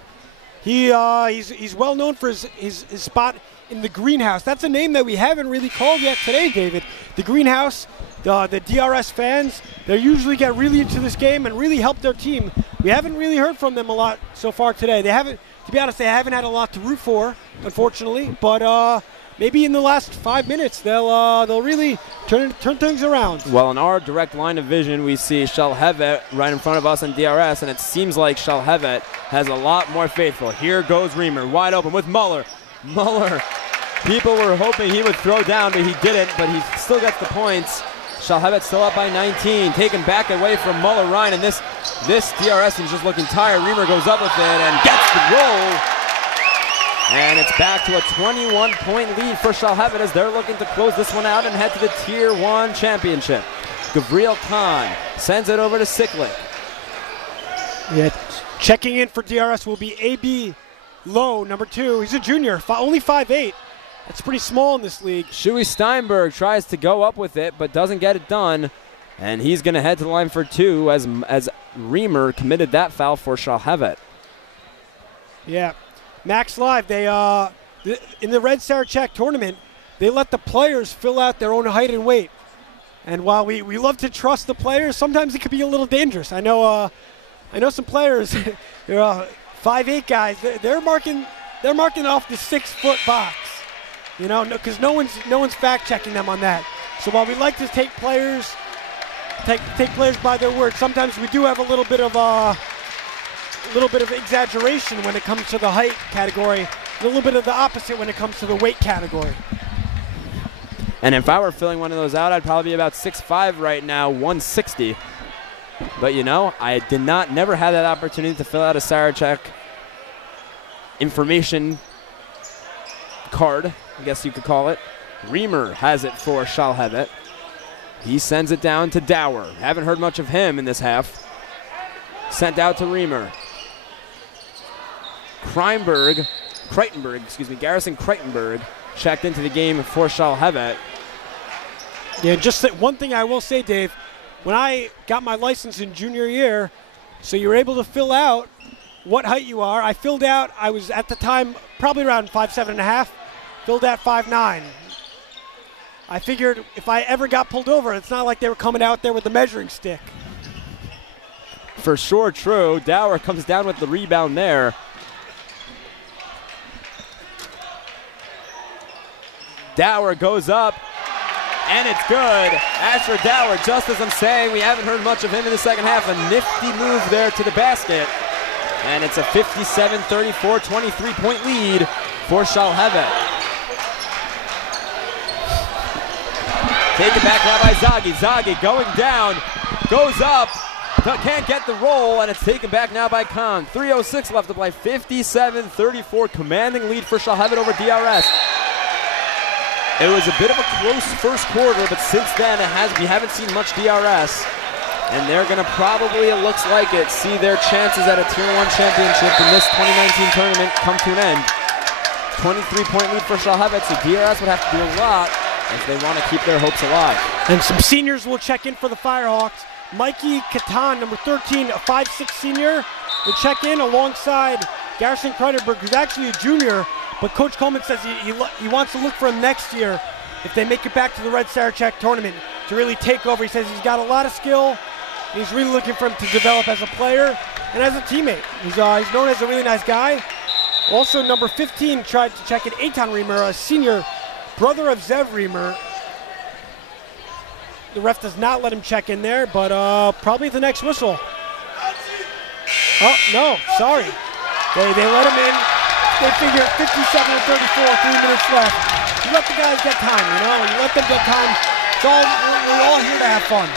He's well known for his spot in the greenhouse. That's a name that we haven't really called yet today, David. The greenhouse, the DRS fans, they usually get really into this game and really help their team. We haven't really heard from them a lot so far today. They haven't, to be honest, they haven't had a lot to root for, unfortunately. But maybe in the last 5 minutes they'll really turn things around. Well, in our direct line of vision, we see Shalhevet right in front of us in DRS, and it seems like Shalhevet has a lot more faithful. Here goes Reamer, wide open with Muller. Muller, people were hoping he would throw down, but he didn't, but he still gets the points. Shalhevet still up by 19, taken back away from Muller Ryan, and this DRS team is just looking tired. Reamer goes up with it and gets the roll. And it's back to a 21-point lead for Shalhevet as they're looking to close this one out and head to the Tier 1 championship. Gavriel Khan sends it over to Siklik. Yeah, checking in for DRS will be A.B. Lowe, number 2. He's a junior, only 5'8". That's pretty small in this league. Shuey Steinberg tries to go up with it, but doesn't get it done. And he's going to head to the line for 2 as Reamer committed that foul for Shalhevet. Yeah. Max Live, they in the Red Sarachek tournament, they let the players fill out their own height and weight. And while we love to trust the players, sometimes it could be a little dangerous. I know some players, 5'8" guys, they're marking off the 6-foot box, you know, because no one's fact checking them on that. So while we like to take players by their word, sometimes we do have a little bit of exaggeration when it comes to the height category, a little bit of the opposite when it comes to the weight category. And if I were filling one of those out, I'd probably be about 6'5" right now, 160. But you know, I never had that opportunity to fill out a Sarachek information card, I guess you could call it. Reamer has it for Shalhevet. He sends it down to Dower. Haven't heard much of him in this half. Sent out to Reamer. Garrison Kreitenberg checked into the game for Shalhevet. Yeah, just one thing I will say, Dave, when I got my license in junior year, so you're able to fill out what height you are. I filled out, I was at the time probably around 5'7.5", filled out 5'9". I figured if I ever got pulled over, it's not like they were coming out there with a measuring stick. For sure, true. Dower comes down with the rebound there. Dower goes up, and it's good. As for Dower, just as I'm saying, we haven't heard much of him in the second half. A nifty move there to the basket. And it's a 57-34, 23-point lead for Shalhevet. Taken back now by Zagi. Zagi going down, goes up, can't get the roll, and it's taken back now by Khan. 3:06 left to play, 57-34, commanding lead for Shalhevet over DRS. It was a bit of a close first quarter, but since then we haven't seen much DRS. And they're going to probably, it looks like it, see their chances at a Tier 1 championship in this 2019 tournament come to an end. 23-point lead for Shalhevet, so DRS would have to do a lot if they want to keep their hopes alive. And some seniors will check in for the Firehawks. Mikey Catan, number 13, a 5'6" senior, will check in alongside Garrison Kreiderberg, who's actually a junior, but Coach Coleman says he wants to look for him next year if they make it back to the Red Sarachek tournament to really take over. He says he's got a lot of skill. He's really looking for him to develop as a player and as a teammate. He's known as a really nice guy. Also, number 15 tried to check in Eitan Reamer, a senior, brother of Zev Reamer. The ref does not let him check in there, but probably the next whistle. Oh, no, sorry. They let him in. They figure 57-34, 3 minutes left. You let the guys get time, you know? You let them get time. We're all here to have fun.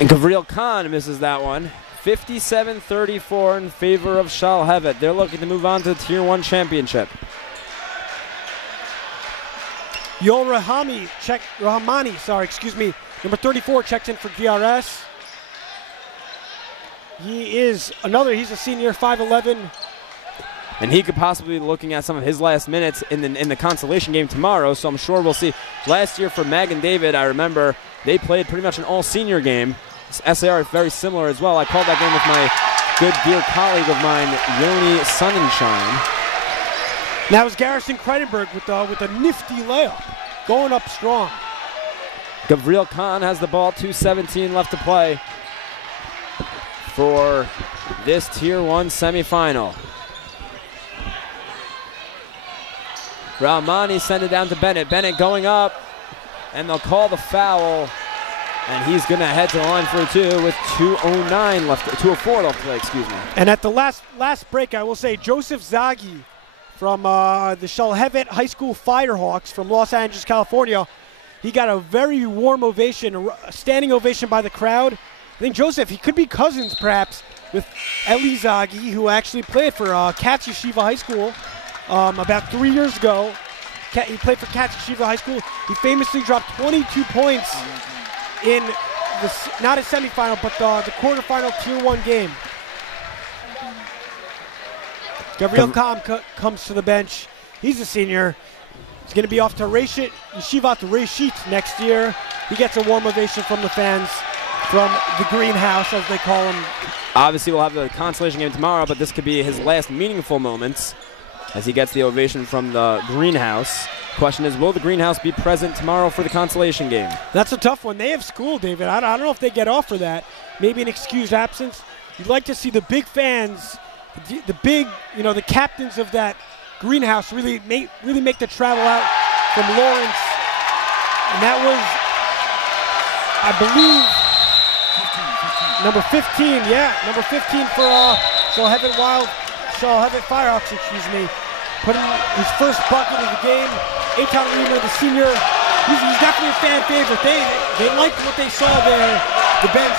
And Gavril Khan misses that one. 57-34 in favor of Shalhevet. They're looking to move on to the Tier 1 championship. Yo Rahmani, number 34 checks in for DRS. He's a senior, 5'11". And he could possibly be looking at some of his last minutes in the consolation game tomorrow, so I'm sure we'll see. Last year for Mag and David, I remember they played pretty much an all-senior game. SAR is very similar as well. I called that game with my good dear colleague of mine, Yoni Sonnenschein. Now it's Garrison Kreidenberg with a nifty layup, going up strong. Gavril Khan has the ball, 2:17 left to play for this Tier 1 semifinal. Rahmani sent it down to Bennett. Bennett going up, and they'll call the foul, and he's going to head to the line for a two with 2:04 left to play, excuse me. And at the last break, I will say Joseph Zaghi from the Shalhevet High School Firehawks from Los Angeles, California. He got a very warm ovation, a standing ovation by the crowd. I think Joseph, he could be cousins perhaps with Eli Zaghi, who actually played for Katz Yeshiva High School about 3 years ago. He played for Katz Yeshiva High School. He famously dropped 22 points in not a semifinal, but the quarterfinal Tier 1 game. Gavril Khan comes to the bench. He's a senior. He's going to be off to Yeshivat Reshit next year. He gets a warm ovation from the fans from the greenhouse, as they call him. Obviously, we'll have the consolation game tomorrow, but this could be his last meaningful moments as he gets the ovation from the greenhouse. Question is, will the greenhouse be present tomorrow for the consolation game? That's a tough one. They have school, David. I don't know if they get off for that. Maybe an excused absence. You'd like to see the big fans, the captains of that greenhouse really make the travel out from Lawrence. And that was, I believe, number 15. Yeah, number 15 for Shalhevet Firehawks, excuse me. Putting his first bucket of the game. Eitan Reamer, the senior, he's definitely a fan favorite. They liked what they saw there. The bench,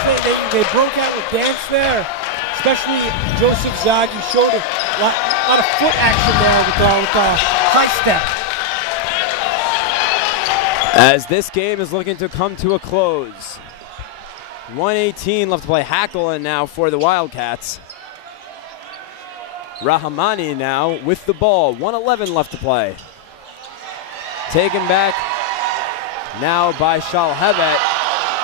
they broke out with dance there. Especially Joseph Zaghi showed a lot of foot action there with the high step. As this game is looking to come to a close. 1:18 left to play. Hackle in now for the Wildcats. Rahmani now with the ball. 1:11 left to play. Taken back now by Shalhevet,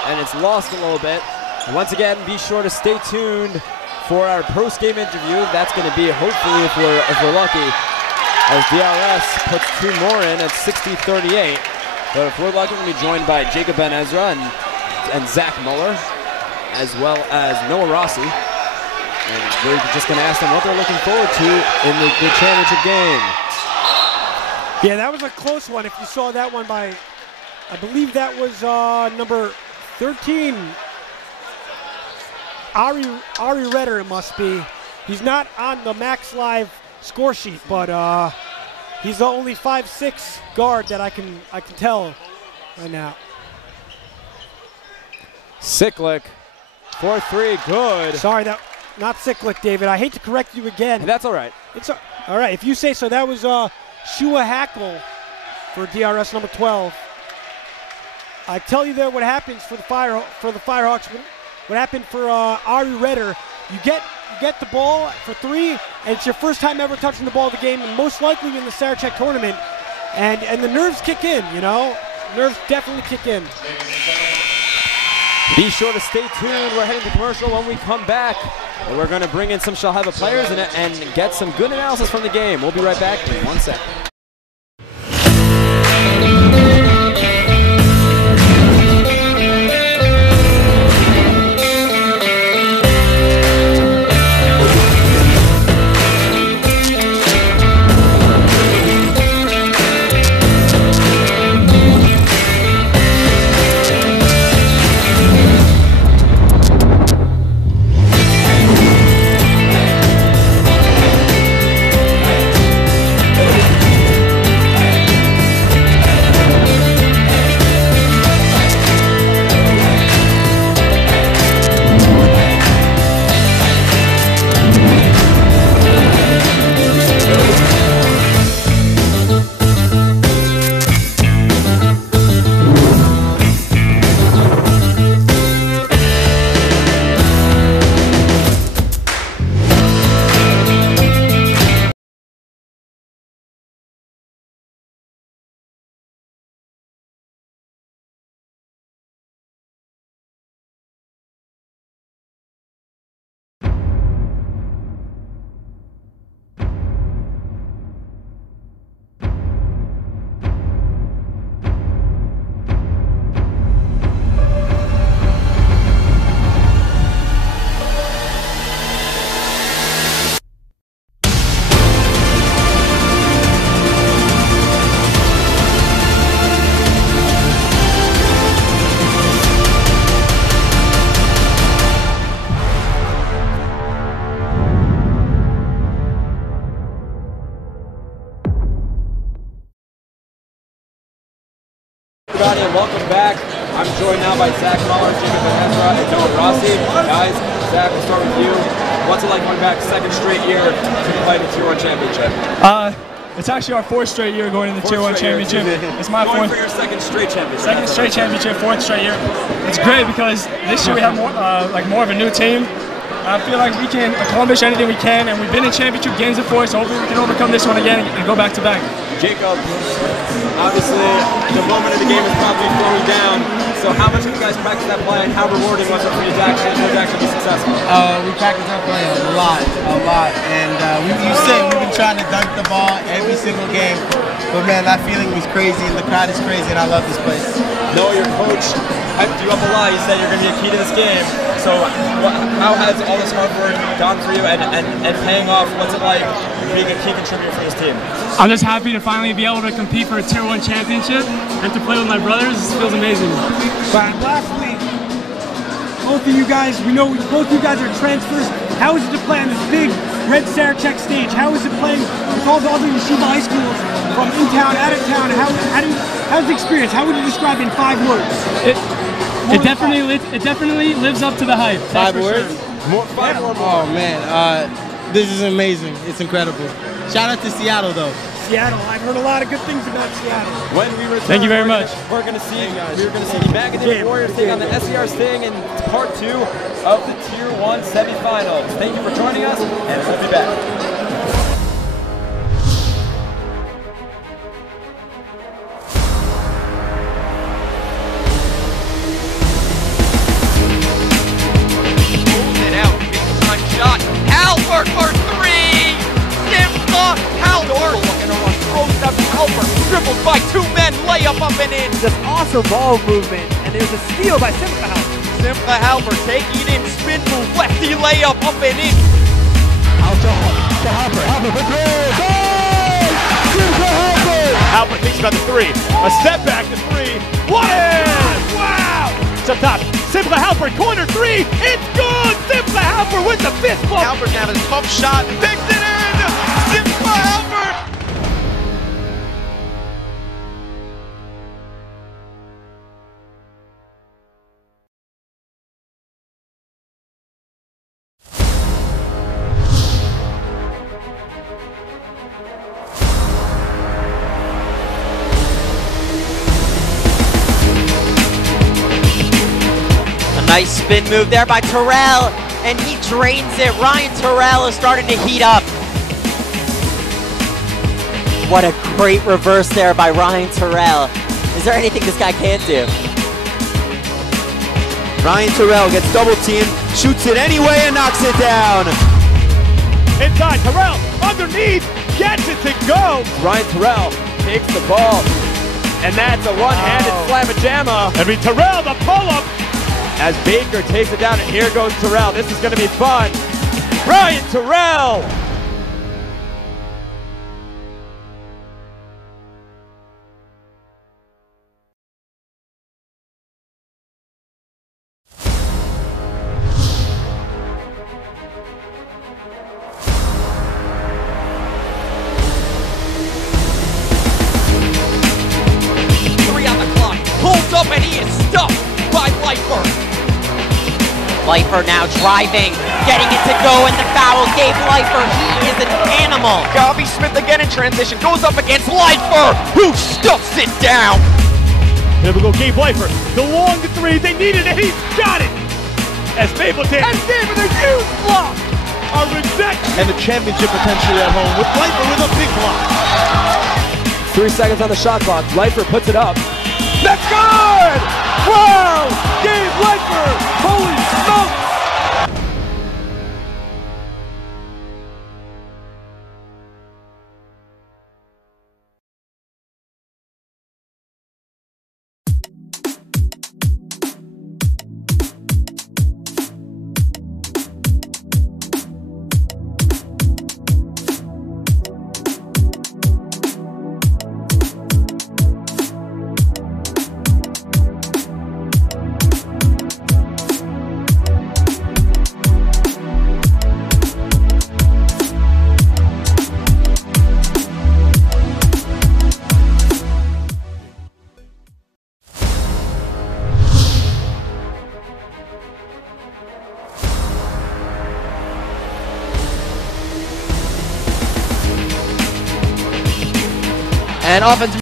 and it's lost a little bit. And once again, be sure to stay tuned for our post-game interview. That's going to be, hopefully, if we're lucky, as DRS puts two more in at 60-38. But if we're lucky, we'll be joined by Jacob Ben Ezra and Zach Muller, as well as Noah Rossi. And we're just going to ask them what they're looking forward to in the championship game. Yeah, that was a close one. If you saw that one by, I believe that was number 13. Ari Redder, it must be. He's not on the Max Live score sheet, but he's the only 5'6" guard that I can tell right now. Siklik, 4-3, good. Sorry, not Siklik, David. I hate to correct you again. That's all right. It's all right. If you say so, that was Shua Hackle for DRS number 12. I tell you there what happens for the Firehawks. What happened for Ari Redder? You get the ball for 3, and it's your first time ever touching the ball of the game, and most likely in the Sarachek tournament, and the nerves kick in, you know? Nerves definitely kick in. Be sure to stay tuned. We're heading to commercial. When we come back, we're going to bring in some SHALHEVET players and get some good analysis from the game. We'll be right back in 1 second. Everybody, and welcome back. I'm joined now by Zach Muller, Jacob Ezra, and Noah Rossi. Guys, Zach, we'll start with you. What's it like coming back second straight year to play the Tier 1 championship? It's actually our 4th straight year going to the Tier 1 championship. It's my going 4th. For your second straight championship. Second straight championship, 4th straight year. It's great because this year we have more of a new team. I feel like we can accomplish anything we can, and we've been in championship games before, so hopefully we can overcome this one again and go back to back. Jacob, obviously the moment of the game is probably slowing down, so how much did you guys practice that play, and how rewarding was it for you to actually be successful? We practice our play a lot, and you said we've been trying to dunk the ball every single game, but man, that feeling was crazy, and the crowd is crazy, and I love this place. Noah, your coach hyped you up a lot. He said you're going to be a key to this game. So how has all this hard work gone for you and paying off? What's it like being a key contributor for this team? I'm just happy to finally be able to compete for a Tier 1 championship and to play with my brothers. This feels amazing. But lastly, both of you guys, we know both of you guys are transfers. How is it to play on this big red Sarachek stage? How is it playing with all the other yeshiva high schools from in town, out of town? How's the experience? How would you describe it in 5 words? It definitely lives up to the hype. 5 words? More, 5 or more. Oh man, this is amazing. It's incredible. Shout out to Seattle though. Seattle, I've heard a lot of good things about Seattle. When we return, thank you very much. We're going to see the Magadan Warriors take on the SER Sting in part 2 of the Tier 1 semifinals. Thank you for joining us, and we'll be back. Dribbled by 2 men, layup up and in. This awesome ball movement, and there's a steal by Simcha Halper. Simcha Halper taking it in, spin move, lefty layup up and in. Out to Halper. Halper for 3. Goal! Simcha Halper! Halper thinks about the 3. A step back to 3. What is? Wow! It's up top. Simcha Halper, corner 3. It's good! Simcha Halper with the fist bump. Halper's having a tough shot, picks it in! Simcha Halper! Nice spin move there by Terrell. and he drains it. Ryan Terrell is starting to heat up. What a great reverse there by Ryan Terrell. Is there anything this guy can't do? Ryan Terrell gets double teamed, shoots it anyway and knocks it down. Inside, Terrell underneath, gets it to go. Ryan Terrell takes the ball, and that's a one-handed slamma-jamma. And Terrell, the pull-up. As Baker takes it down, and here goes Terrell. This is going to be fun. Ryan Terrell! Pulls up and he is stuffed by Leifer. Leifer now driving, getting it to go, and the foul gave Leifer. He is an animal. Gobby Smith again in transition, goes up against Leifer, who stuffs it down. Here we go, Gabe Leifer. The long three, they needed it, he's got it. As Mapleton and gave it a huge block. A rejection. And the championship potentially at home with Leifer with a big block. 3 seconds on the shot clock. Leifer puts it up. That's good! Wow! Gabe Leifer! Holy smokes! And offensive